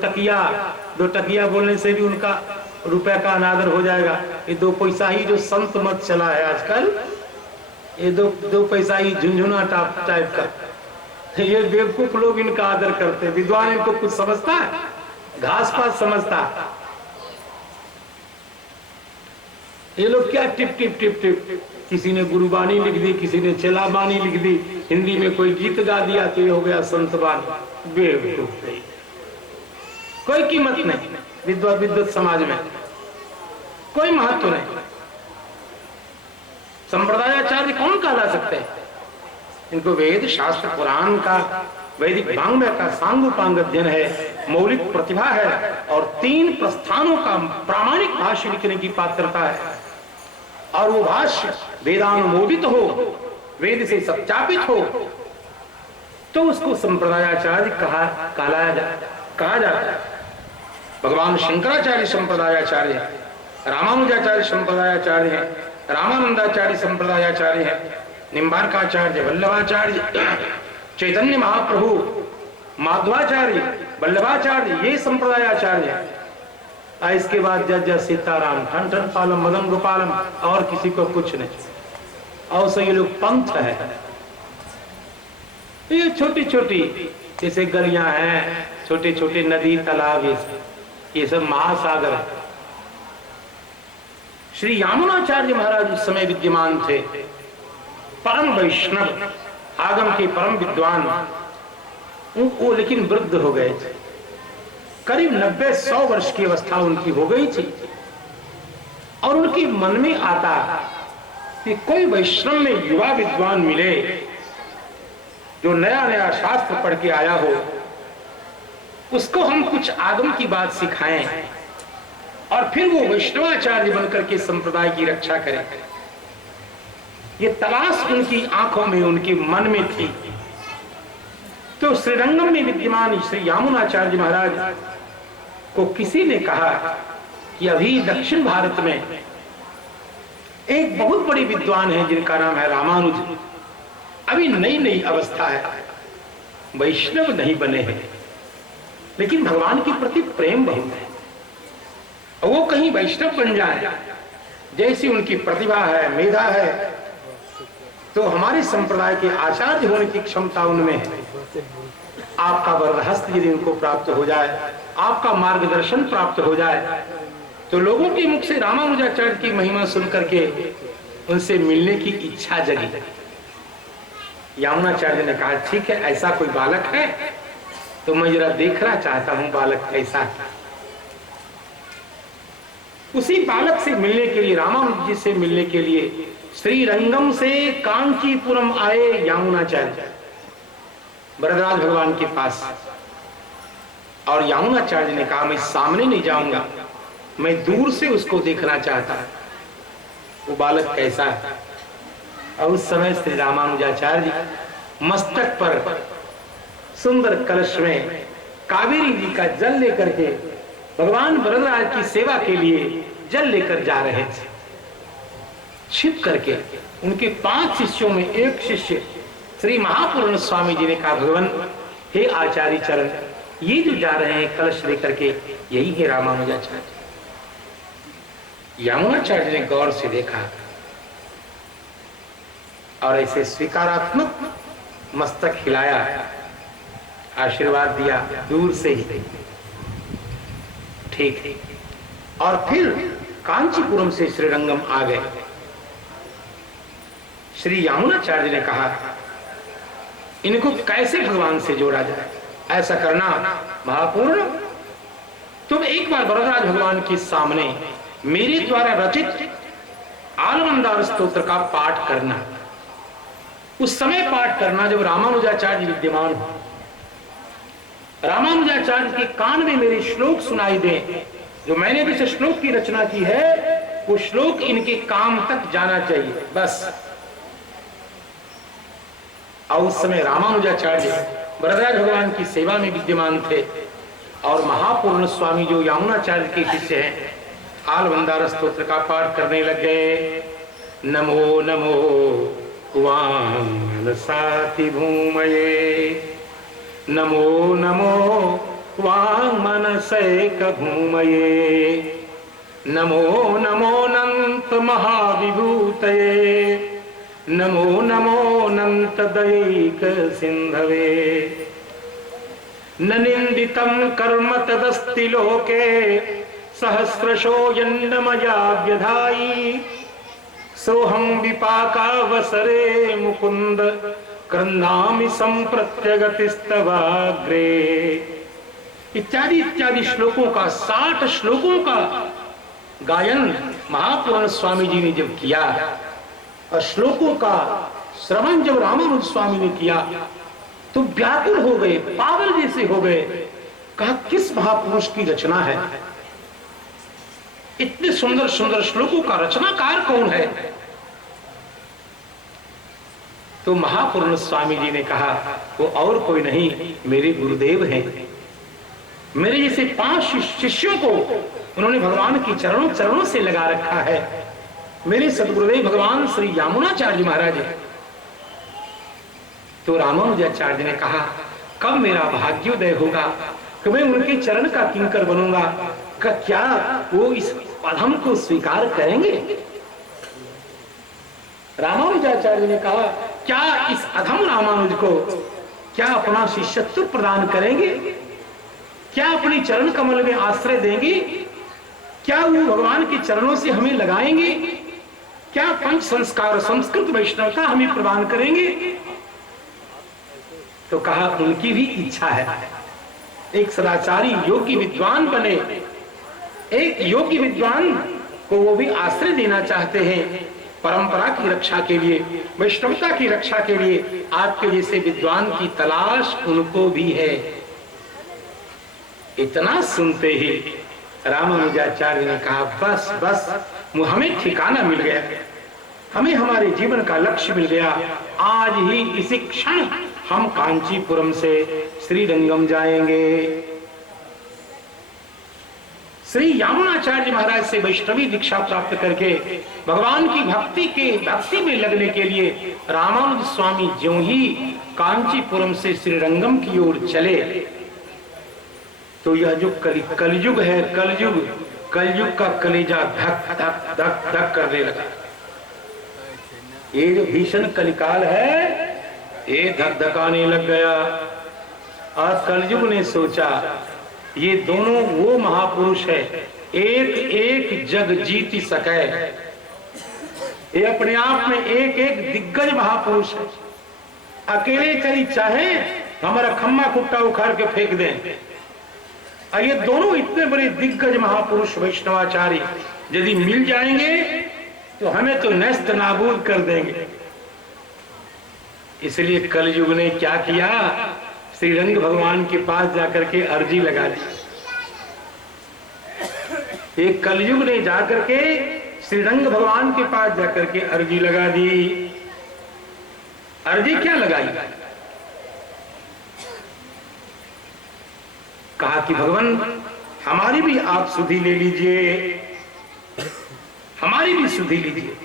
टकिया बोलने से भी उनका रुपए का अनादर हो जाएगा। ये 2 पैसा ही जो संत मत चला है आजकल, ये दो पैसा ही झुंझुना टाइप का, ये बेवकूफ लोग इनका आदर करते हैं। विद्वान इनको कुछ समझता है? घास पात समझता है। ये लोग क्या टिप टिप टिप टिप, किसी ने गुरुबानी लिख दी, किसी ने चेलाबानी लिख दी, हिंदी में कोई गीत गा दिया तो ये हो गया संतबानी। बेवकूफ, कोई कीमत नहीं विद्वत समाज में, कोई महत्व नहीं। संप्रदायाचार्य कौन कहला सकते हैं? इनको वेद शास्त्र पुराण का, वैदिक वांग्मय का सांगोपांग अध्ययन है, मौलिक प्रतिभा है और 3 प्रस्थानों का प्रामाणिक भाष्य लिखने की पात्रता है। और वो भाष्य वेदानुमोदित हो, वेद से सत्यापित हो, तो उसको संप्रदायाचार्य कहा जाता है। भगवान शंकराचार्य संप्रदायाचार्य है, रामानुजाचार्य संप्रदायाचार्य है, रामानंदाचार्य संप्रदायाचार्य है, निम्बार्काचार्य, वल्लभाचार्य, चैतन्य महाप्रभु, माधवाचार्य, वल्लभाचार्य, ये संप्रदायाचार्य है। इसके बाद जज सीताराम, ठन ठन पालम, मदन गोपालम, और किसी को कुछ नहीं। और से ये लोग पंथ है। ये छोटी छोटी जैसे गलियां हैं, छोटे छोटे नदी तालाब, ये सब महासागर है। श्री यामुनाचार्य महाराज उस समय विद्यमान थे, परम वैष्णव, आगम के परम विद्वान। वो लेकिन वृद्ध हो गए थे, करीब 90-100 वर्ष की अवस्था उनकी हो गई थी। और उनके मन में आता कि कोई वैष्णव में युवा विद्वान मिले जो नया नया शास्त्र पढ़ के आया हो, उसको हम कुछ आगम की बात सिखाएं और फिर वो वैष्णवाचार्य बनकर के संप्रदाय की रक्षा करें। ये तलाश उनकी आंखों में, उनके मन में थी। तो श्रीरंगम में विद्यमान श्री यामुनाचार्य महाराज को किसी ने कहा कि अभी दक्षिण भारत में एक बहुत बड़ी विद्वान है जिनका नाम है रामानुज। अभी नई नई अवस्था है, वैष्णव नहीं बने हैं, लेकिन भगवान के प्रति प्रेम बहुत है। वो कहीं वैष्णव बन जाए, जैसी उनकी प्रतिभा है, मेधा है, तो हमारे संप्रदाय के आचार्य होने की क्षमता उनमें है। आपका वरदहस्त यदि उनको प्राप्त हो जाए, आपका मार्गदर्शन प्राप्त हो जाए, तो लोगों के मुख से रामानुजाचार्य की महिमा सुन करके उनसे मिलने की इच्छा जगी। यामुनाचार्य ने कहा ठीक है, ऐसा कोई बालक है तो मैं जरा देखना चाहता हूं बालक कैसा है। उसी बालक से मिलने के लिए, रामानुज जी से मिलने के लिए श्रीरंगम से कांचीपुरम आए यामुनाचार्य वरदराज भगवान के पास। और यामुनाचार्य ने कहा मैं सामने नहीं जाऊंगा, मैं दूर से उसको देखना चाहता हूं, वो बालक कैसा है। और उस समय श्री रामानुजाचार्य जी मस्तक पर सुंदर कलश में कावेरी जी का जल लेकर के भगवान वरदराज की सेवा के लिए जल लेकर जा रहे थे। छिप करके उनके 5 शिष्यों में एक शिष्य श्री महापूर्ण स्वामी जी ने कहा भगवान हे आचार्य चरण, ये जो जा रहे हैं कलश लेकर के, यही है रामानुजाचार्य। यामुनाचार्य ने गौर से देखा और ऐसे स्वीकारात्मक मस्तक हिलाया, आशीर्वाद दिया दूर से ही, ठीक है। और फिर कांचीपुरम से श्रीरंगम आ गए। श्री यामुनाचार्य ने कहा इनको कैसे भगवान से जोड़ा जाए, ऐसा करना महापूर्ण, तुम एक बार वरदराज भगवान के सामने मेरे द्वारा रचित आलमंदार स्तोत्र का पाठ करना। उस समय पाठ करना जब रामानुजाचार्य विद्यमान हो, रामानुजाचार्य के कान में मेरे श्लोक सुनाई दे, जो मैंने जिस श्लोक की रचना की है वो श्लोक इनके काम तक जाना चाहिए बस। और उस समय रामानुजाचार्य वरदराज भगवान की सेवा में विद्यमान थे और महापूर्ण स्वामी जो यामुनाचार्य के शिष्य हैं आलमंदार स्तोत्र का पाठ करने लग गए। नमो नमो वां मनसाति भूमये, नमो नमो वां मनसैक भूमये, नमो नमोऽनंत महाविभूतये, नमो नमोऽनंत दैक सिंधवे। न निंदितं कर्म तदस्ति लोके, सहस्रशो यन्नमया व्यधायि, सोहं विपाकावसरे मुकुंद, क्रन्नामि संप्रत्यगतिस्तवाग्रे। इत्यादि इत्यादि श्लोकों का 60 श्लोकों का गायन महापूर्ण स्वामी जी ने जब किया और श्लोकों का श्रवण जब रामानुज स्वामी ने किया तो व्याकुल हो गए, पागल जैसे हो गए। कहा किस महापुरुष की रचना है, इतने सुंदर सुंदर श्लोकों का रचनाकार कौन है। तो महापूर्ण स्वामी जी ने कहा वो और कोई नहीं, मेरे गुरुदेव हैं। मेरे जैसे 5 शिष्यों को उन्होंने भगवान की चरणों से लगा रखा है। मेरे सदगुरुदेव भगवान श्री यामुनाचार्य महाराज। तो रामानुजाचार्य ने कहा कब मेरा भाग्योदय होगा कि मैं उनके चरण का किंकर बनूंगा, का क्या वो इस अधम को स्वीकार करेंगे। रामानुजाचार्य ने कहा क्या इस अधम रामानुज को क्या अपना शिष्यत्व प्रदान करेंगे, क्या अपनी चरण कमल में आश्रय देंगे, क्या वो भगवान के चरणों से हमें लगाएंगे, क्या पंच संस्कार संस्कृत वैष्णवता हमें प्रदान करेंगे। तो कहा उनकी भी इच्छा है, एक सदाचारी योग्य विद्वान बने, एक योग्य विद्वान को वो भी आश्रय देना चाहते हैं। परंपरा की रक्षा के लिए, वैष्णवता की रक्षा के लिए आपके जैसे विद्वान की तलाश उनको भी है। इतना सुनते ही रामानुजाचार्य ने कहा बस बस हमें ठिकाना मिल गया, हमें हमारे जीवन का लक्ष्य मिल गया। आज ही इसी क्षण हम कांचीपुरम से श्रीरंगम जाएंगे। श्री यामुनाचार्य महाराज से वैष्णवी दीक्षा प्राप्त करके भगवान की भक्ति में लगने के लिए रामानुज स्वामी ज्यों ही कांचीपुरम से श्रीरंगम की ओर चले तो यह जो कलयुग है, कलयुग का कलेजा धक धक धक धक करने लगा। ये जो भीषण कलिकाल है ये धक धकाने लग गया। और कलयुग ने सोचा ये दोनों वो महापुरुष है, एक एक जग जीत सके, ये अपने आप में एक एक दिग्गज महापुरुष है। अकेले चली चाहे हमारा खम्मा कुट्टा उखाड़ के फेंक दें, और ये दोनों इतने बड़े दिग्गज महापुरुष वैष्णवाचार्य यदि मिल जाएंगे तो हमें तो नष्ट नाबूद कर देंगे। इसलिए कलयुग ने क्या किया, श्रीरंग भगवान के पास जाकर के अर्जी लगा दी। एक कलयुग ने जाकर के श्रीरंग भगवान के पास जाकर के अर्जी लगा दी। अर्जी क्या लगाई, कहा कि भगवान हमारी भी आप सुधि ले लीजिए, हमारी भी सुधि लीजिए।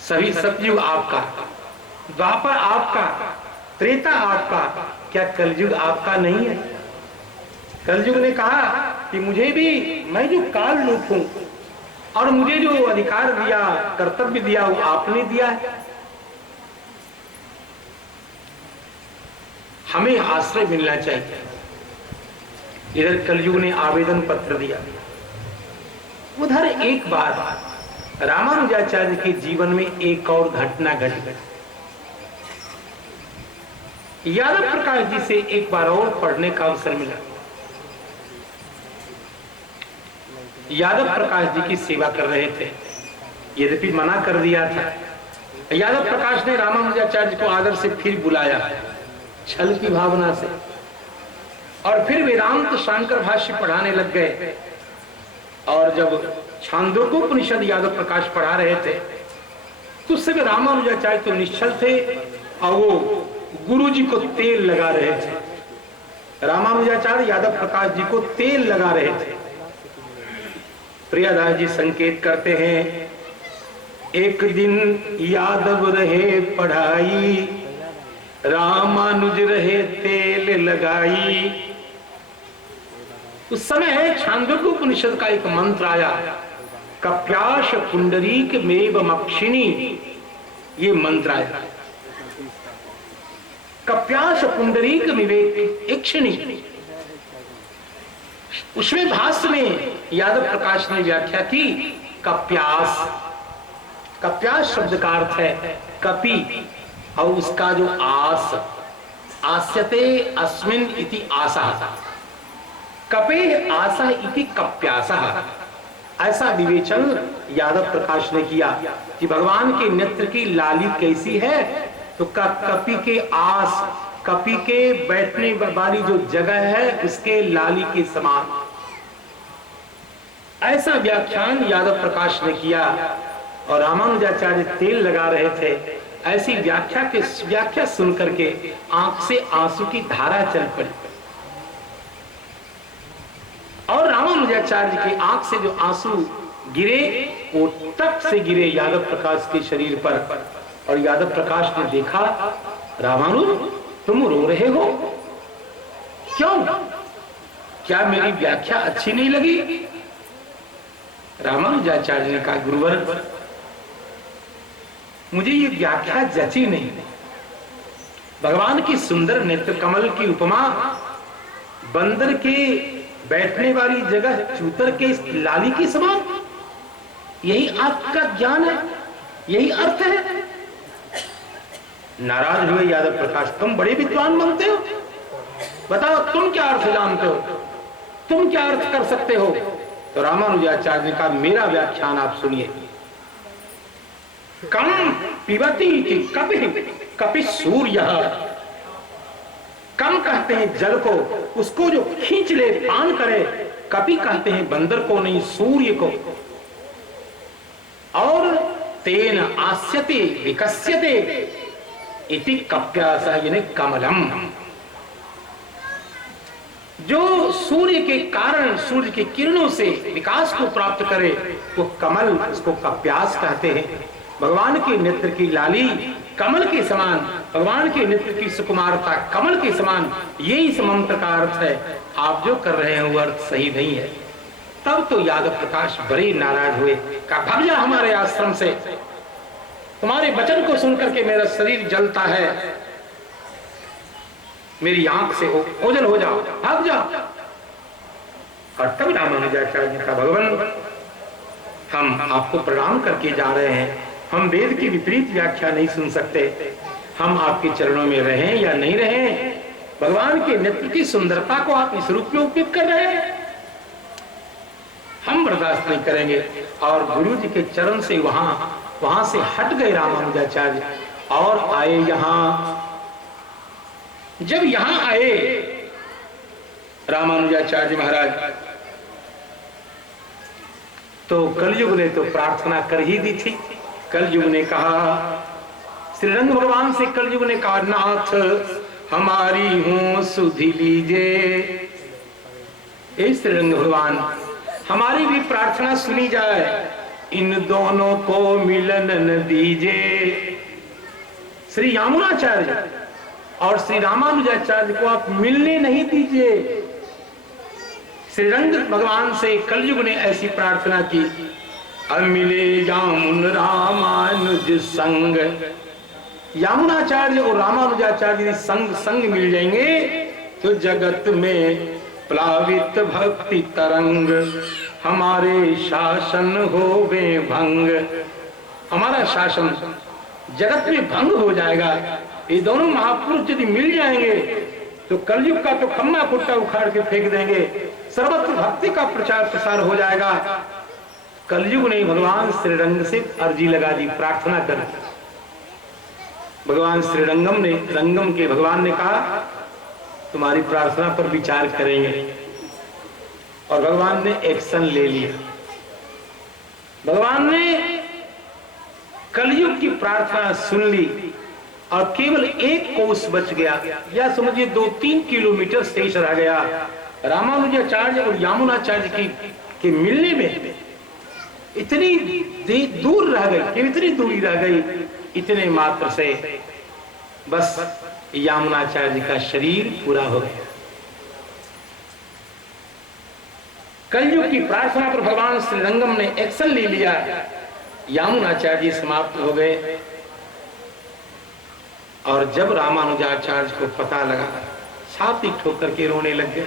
सभी सतयुग आपका, द्वापर आपका, त्रेता आपका, क्या कलयुग आपका नहीं है? कलयुग ने कहा कि मुझे भी, मैं जो काल रूप हूं और मुझे जो अधिकार दिया, कर्तव्य दिया, वो आपने दिया है। हमें आश्रय मिलना चाहिए। इधर कलयुग ने आवेदन पत्र दिया। उधर एक बार रामानुजाचार्य के जीवन में एक और घटना घट गई। यादव प्रकाश जी से एक बार और पढ़ने का अवसर मिला। यादव प्रकाश जी की सेवा कर रहे थे, यद्यपि मना कर दिया था। यादव प्रकाश ने रामानुजाचार्य को आदर से फिर बुलाया, छल की भावना से, और फिर वेदांत शांकर भाष्य पढ़ाने लग गए। और जब छांदोग्योपनिषद यादव प्रकाश पढ़ा रहे थे तो उस समय रामानुजाचार्य तो निश्चल थे और वो गुरु जी को तेल लगा रहे थे। रामानुजाचार्य यादव प्रकाश जी को तेल लगा रहे थे। प्रियदास जी संकेत करते हैं, एक दिन यादव रहे पढ़ाई, रामानुज रहे तेल लगाई। उस समय छांदोग्योपनिषद का एक मंत्र आया, कप्याश पुंडरीक मेव मक्षिणी, ये मंत्र आया। कप्याश पुंडरीक विवेक इक्षिणी। उसमें भाष्य में यादव प्रकाश ने व्याख्या की, कप्यास, कप्यास शब्द का अर्थ है कपि, और उसका जो आस, आस्यते अस्मिन् इति आसा, कपे आसा इति कप्यासा। ऐसा विवेचन यादव प्रकाश ने किया कि भगवान के नेत्र की लाली कैसी है, तो कपि के आस, कपि के बैठने वाली जो जगह है उसके लाली के समान। ऐसा व्याख्यान यादव प्रकाश ने किया और रामानुजाचार्य तेल लगा रहे थे। ऐसी व्याख्या सुनकर के आंख से आंसू की धारा चल पड़ी और रामानुजाचार्य की आंख से जो आंसू गिरे वो तट से गिरे यादव प्रकाश के शरीर पर। और यादव प्रकाश ने देखा, रामानुज तुम रो रहे हो क्यों? क्या मेरी व्याख्या अच्छी नहीं लगी? रामानुजाचार्य ने कहा, गुरुवर मुझे ये व्याख्या जची नहीं। भगवान की सुंदर नेत्र कमल की उपमा बंदर के बैठने वाली जगह चूतर के लाली के समान, यही आपका ज्ञान है, यही अर्थ है। नाराज हुए यादव प्रकाश, तुम बड़े विद्वान बनते हो, बताओ तुम क्या अर्थ जानते हो, तुम क्या अर्थ कर सकते हो? तो रामानुजाचार्य ने कहा, मेरा व्याख्यान आप सुनिए। कम पिबती कि कपि, कपि सूर्य। कम कहते हैं जल को, उसको जो खींच ले पान करे, कपि कहते हैं बंदर को नहीं, सूर्य को। और तेन आस्यते विकस्यते इति कप्यासः, यानी कमलम। जो सूर्य के कारण, सूर्य की किरणों से विकास को प्राप्त करे वो कमल, उसको कप्यास कहते हैं। भगवान के नेत्र की लाली कमल के समान, भगवान के नेत्र की सुकुमारता कमल के समान, यही इस मंत्र का अर्थ है। आप जो कर रहे हैं वो अर्थ सही नहीं है। तब तो यादव प्रकाश बड़े नाराज हुए, कहा भाग जा हमारे आश्रम से। तुम्हारे वचन को सुनकर के मेरा शरीर जलता है, मेरी आंख से ओझल हो जाओ, भाग जाओ। और तब रामानुजाचार्य जी का, भगवान हम आपको प्रणाम करके जा रहे हैं, हम वेद की विपरीत व्याख्या नहीं सुन सकते, हम आपके चरणों में रहें या नहीं रहें, भगवान के नेत्र की सुंदरता को आप इस रूप में उपयोग कर रहे हैं, हम बर्दाश्त नहीं करेंगे। और गुरु जी के चरण से वहां से हट गए रामानुजाचार्य और आए यहां। जब यहां आए रामानुजाचार्य महाराज, तो कलयुग ने तो प्रार्थना कर ही दी थी। कलयुग ने कहा, श्रीरंग भगवान से कलयुग ने कहा, नाथ हमारी हूं सुधि लीजे। श्रीरंग भगवान हमारी भी प्रार्थना सुनी जाए, इन दोनों को मिलन न दीजे। श्री यामुनाचार्य और श्री रामानुजाचार्य को आप मिलने नहीं दीजिए। श्रीरंग भगवान से कलयुग ने ऐसी प्रार्थना की, अब मिले यामुन रामानुज संग। यामुनाचार्य और रामानुजाचार्य संग मिल जाएंगे तो जगत में प्लावित भक्ति तरंग, हमारे शासन होवे भंग। हमारा शासन जगत में भंग हो जाएगा। ये दोनों महापुरुष यदि मिल जाएंगे तो कलयुग का तो खम्मा खुट्टा उखाड़ के फेंक देंगे, सर्वत्र भक्ति का प्रचार प्रसार हो जाएगा। कलयुग ने भगवान श्रीरंग से अर्जी लगा दी, प्रार्थना कर। भगवान रंगम के भगवान ने कहा, तुम्हारी प्रार्थना पर विचार करेंगे। और भगवान ने एक्शन ले लिया। भगवान ने कलयुग की प्रार्थना सुन ली और केवल एक कोस बच गया, या समझिए 2-3 किलोमीटर शेष रह गया। रामानुजाचार्य और यामुनाचार्य के मिलने में इतनी दूर रह गई, इतनी दूरी रह गई, इतने मात्र से बस यामुनाचार्य का शरीर पूरा हो गया। कलयुग की प्रार्थना पर भगवान श्रीरंगम ने एक्शन ले लिया, यामुनाचार्य समाप्त हो गए। और जब रामानुजाचार्य को पता लगा, छाती ठोक करके रोने लग गए।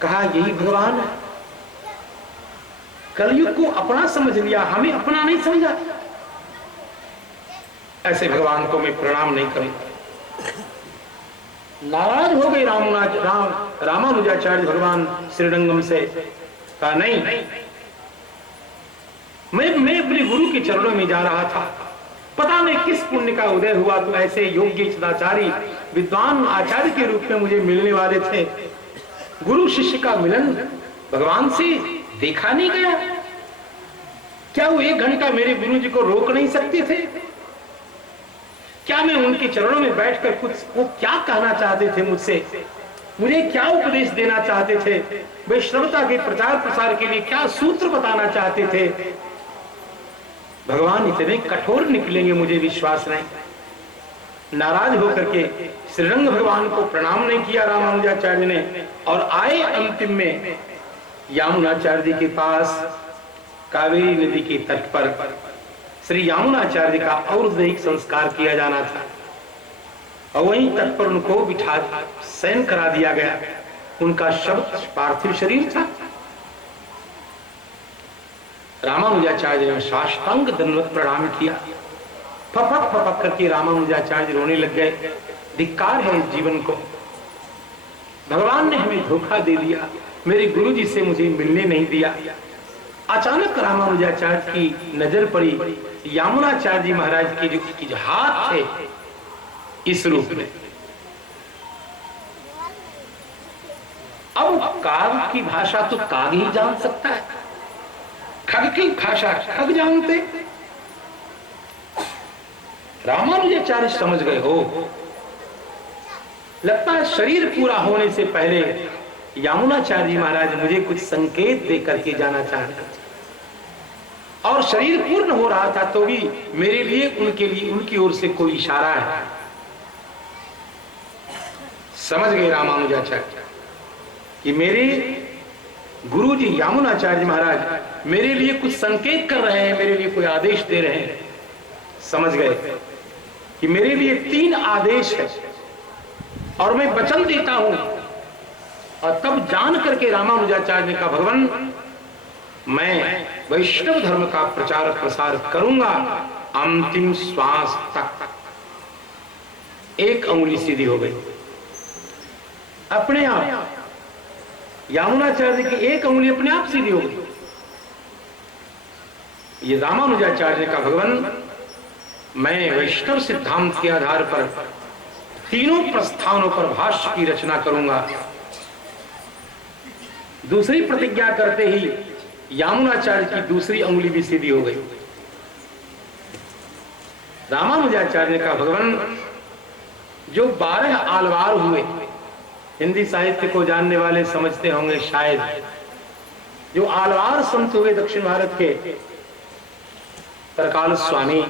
कहा, यही भगवान है, कलयुग को अपना समझ लिया, हमें अपना नहीं समझा। ऐसे भगवान को मैं प्रणाम नहीं करूंगा। नाराज हो गए रामानुजाचार्य भगवान श्रीरंगम से। कहा, नहीं, मैं अपने गुरु के चरणों में जा रहा था, पता नहीं किस पुण्य का उदय हुआ तो ऐसे योग्य सदाचारी विद्वान आचार्य के रूप में मुझे मिलने वाले थे। गुरु शिष्य का मिलन भगवान से देखा नहीं गया। क्या वो 1 घंटा मेरे गुरु जी को रोक नहीं सकते थे? क्या मैं उनके चरणों में बैठकर कुछ, वो क्या कहना चाहते थे मुझसे, मुझे क्या उपदेश देना चाहते थे, वैष्णवता के प्रचार प्रसार के लिए क्या सूत्र बताना चाहते थे? भगवान इतने कठोर निकलेंगे मुझे विश्वास नहीं। नाराज होकर के श्रीरंग भगवान को प्रणाम नहीं किया रामानुजाचार्य ने, और आए अंतिम में यामुनाचार्य जी के पास कावेरी नदी के तट पर श्री यामुनाचार्य का औरदैहिक संस्कार किया जाना था, और वहीं तट पर उनको बिठा शयन करा दिया गया। उनका शब्द पार्थिव शरीर था। रामानुजाचार्य ने साष्टांग दंडवत प्रणाम किया। फपक करके रामानुजाचार्य रोने लग गए। धिक्कार है इस जीवन को, भगवान ने हमें धोखा दे दिया, मेरे गुरु जी से मुझे मिलने नहीं दिया। अचानक रामानुजाचार्य की नजर पड़ी यामुनाचार्य जी महाराज की जो हाथ थे इस रूप में। अब काग की भाषा तो काग ही जान सकता है, खग की भाषा खग जानते। रामानुजाचार्य समझ गए, हो लगता है शरीर पूरा होने से पहले यामुनाचार्य जी महाराज मुझे कुछ संकेत दे करके जाना चाहते थे, और शरीर पूर्ण हो रहा था तो भी मेरे लिए उनकी ओर से कोई इशारा है। समझ गए रामानुजाचार्य कि मेरे गुरु जी यामुनाचार्य महाराज मेरे लिए कुछ संकेत कर रहे हैं, मेरे लिए कोई आदेश दे रहे हैं। समझ गए कि मेरे लिए 3 आदेश है और मैं वचन देता हूं। और तब जान करके रामानुजाचार्य ने कहा, भगवान मैं वैष्णव धर्म का प्रचार प्रसार करूंगा अंतिम श्वास तक। 1 अंगुली सीधी हो गई अपने आप। यामुनाचार्य की 1 अंगुली अपने आप सीधी हो गई। ये रामानुजाचार्य ने कहा, भगवान मैं वैष्णव सिद्धांत के आधार पर 3 प्रस्थानों पर भाष्य की रचना करूंगा। दूसरी प्रतिज्ञा करते ही यामुनाचार्य की दूसरी अंगुली भी सीधी हो गई। रामानुजाचार्य ने कहा, भगवान जो 12 आलवार हुए, हिंदी साहित्य को जानने वाले समझते होंगे शायद, जो आलवार संत हुए दक्षिण भारत के, परकाल स्वामी,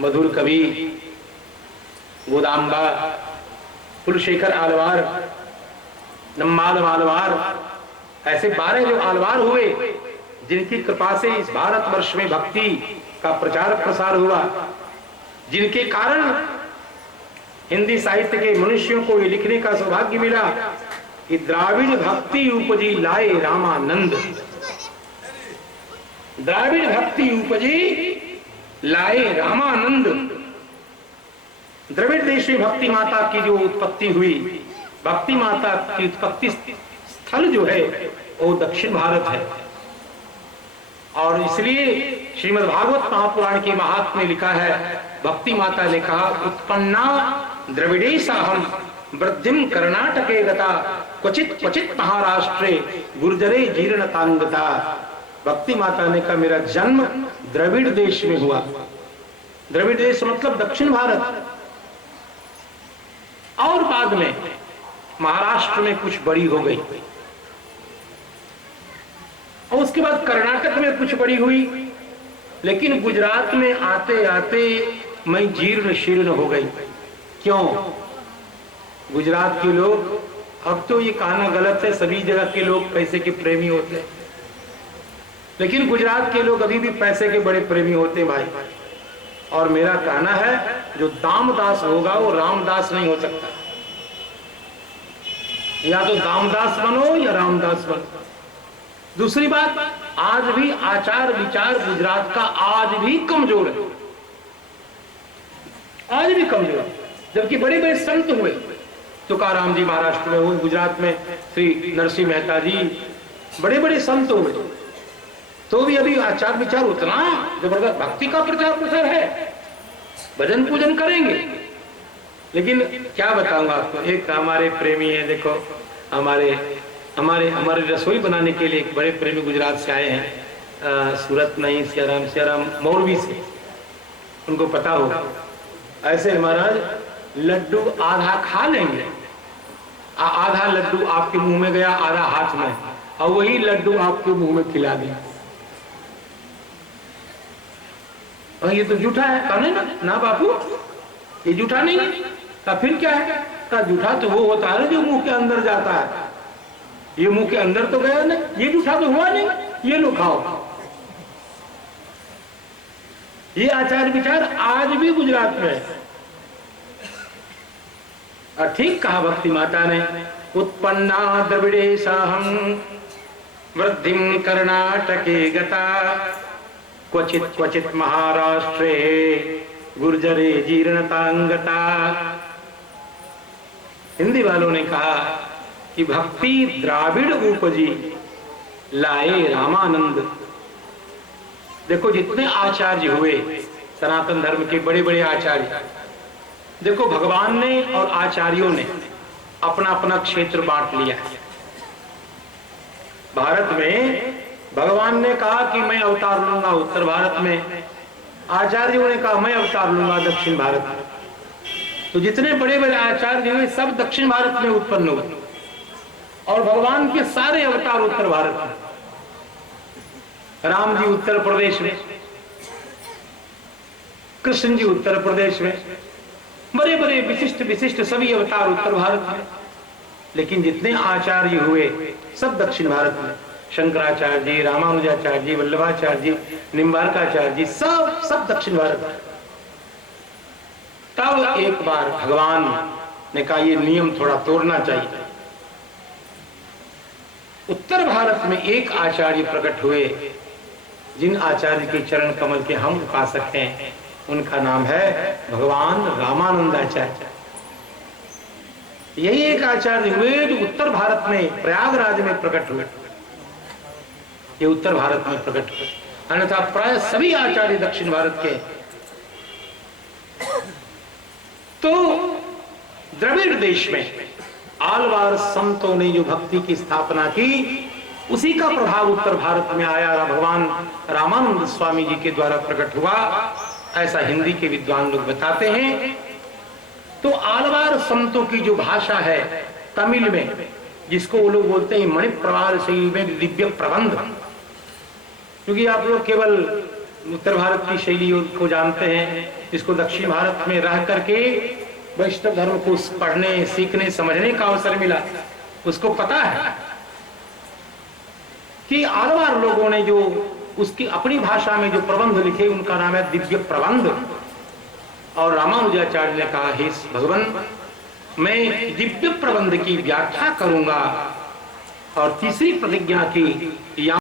मधुर कवि, गोदाम्बा, कुलशेखर आलवार, नम्माल आलवार, ऐसे 12 जो आलवार हुए जिनकी कृपा से इस भारतवर्ष में भक्ति का प्रचार प्रसार हुआ, जिनके कारण हिंदी साहित्य के मनुष्यों को ये लिखने का सौभाग्य मिला कि द्राविड़ भक्ति उपजी लाए रामानंद। द्राविड़ भक्ति उपजी लाए रामानंद। द्रविड़ देश में भक्ति माता की जो उत्पत्ति हुई, भक्ति माता की उत्पत्ति स्थल जो है वो दक्षिण भारत है। और इसलिए श्रीमद् भागवत महापुराण के महात्म्य में लिखा है, भक्ति माता ने कहा, उत्पन्ना द्रविड़ेशाहम वृद्धिम कर्नाटके गता क्वचित क्वचित महाराष्ट्रे गुर्जरे जीर्णतांगता। भक्ति माता ने कहा, मेरा जन्म द्रविड़ देश में हुआ। द्रविड़ देश मतलब दक्षिण भारत, और बाद में महाराष्ट्र में कुछ बड़ी हो गई, और उसके बाद कर्नाटक में कुछ बड़ी हुई, लेकिन गुजरात में आते आते मैं जीर्ण शीर्ण हो गई। क्यों? गुजरात के लोग, अब तो ये कहना गलत है, सभी जगह के लोग पैसे के प्रेमी होते हैं, लेकिन गुजरात के लोग अभी भी पैसे के बड़े प्रेमी होते हैं भाई। और मेरा कहना है, जो दामदास होगा वो रामदास नहीं हो सकता। या तो दामदास बनो या रामदास बनो। दूसरी बात, आज भी आचार विचार गुजरात का आज भी कमजोर है, आज भी कमजोर है। जबकि बड़े बड़े संत हुए, तुकाराम जी महाराष्ट्र में हुए, गुजरात में श्री नरसिंह मेहता जी, बड़े बड़े संत हुए, तो भी अभी आचार विचार उतना जबरदस्त भक्ति का प्रचार प्रसार है, भजन पूजन करेंगे। लेकिन क्या बताऊंगा आपको, एक हमारे प्रेमी है, देखो हमारे रसोई बनाने के लिए एक बड़े प्रेमी गुजरात से आए हैं, सूरत नहीं, सियाराम मौरवी से, उनको पता होगा। ऐसे महाराज लड्डू आधा खा लेंगे, आधा लड्डू आपके मुंह में गया, आधा हाथ में, और वही लड्डू आपके मुंह में खिला दिया। और ये तो जूठा है। कहा नहीं ना बापू, ये जूठा नहीं है। कहा फिर क्या है? कहा जूठा तो वो होता है जो मुंह के अंदर जाता है, ये मुंह के अंदर तो गया नहीं, ये जूठा तो हुआ नहीं, ये लो खाओ। ये आचार विचार आज भी गुजरात में है। और ठीक कहा भक्ति माता ने, उत्पन्ना द्रविड़ेशाहम वृद्धिम कर्नाटके गता क्वचित क्वचित महाराष्ट्रे गुर्जरे जीर्णतांगता। हिंदी वालों ने कहा कि भक्ति द्राविड़ उपजी लाए रामानंद। देखो जितने आचार्य हुए सनातन धर्म के बड़े बड़े आचार्य, देखो भगवान ने और आचार्यों ने अपना अपना क्षेत्र बांट लिया है। भारत में भगवान ने कहा कि मैं अवतार लूंगा उत्तर भारत में, आचार्यों ने कहा मैं अवतार लूंगा दक्षिण भारत में। तो जितने बड़े बड़े आचार्य हुए सब दक्षिण भारत में उत्पन्न हुए, और भगवान के सारे अवतार उत्तर भारत में। राम जी उत्तर प्रदेश में, कृष्ण जी उत्तर प्रदेश में, बड़े बड़े विशिष्ट विशिष्ट सभी अवतार उत्तर भारत में। लेकिन जितने आचार्य हुए सब दक्षिण भारत में। शंकराचार्य जी, रामानुजाचार्य जी, वल्लभाचार्य जी, निम्बारकाचार्य जी, सब दक्षिण भारत। तब एक बार भगवान ने कहा ये नियम थोड़ा तोड़ना चाहिए। उत्तर भारत में एक आचार्य प्रकट हुए जिन आचार्य के चरण कमल के हम उपासक हैं, उनका नाम है भगवान रामानंदाचार्य। यही एक आचार्य हुए जो उत्तर भारत में प्रयागराज में प्रकट हुए। ये उत्तर भारत में प्रकट हुए, अन्यथा प्राय सभी आचार्य दक्षिण भारत के। तो द्रविड़ देश में आलवार संतों ने जो भक्ति की स्थापना की, उसी का प्रभाव उत्तर भारत में आया, भगवान रामानंद स्वामी जी के द्वारा प्रकट हुआ, ऐसा हिंदी के विद्वान लोग बताते हैं। तो आलवार संतों की जो भाषा है तमिल में, जिसको वो लोग बोलते हैं मणिप्रवाल शैली में दिव्य प्रबंध, क्योंकि आप लोग केवल उत्तर भारत की शैली को जानते हैं, इसको दक्षिण भारत में रह करके वैष्णव धर्म को पढ़ने, सीखने, समझने का अवसर मिला, उसको पता है कि आलवार लोगों ने जो उसकी अपनी भाषा में जो प्रबंध लिखे, उनका नाम है दिव्य प्रबंध। और रामानुजाचार्य ने कहा, हे भगवान, मैं दिव्य प्रबंध की व्याख्या करूंगा। और तीसरी प्रतिज्ञा की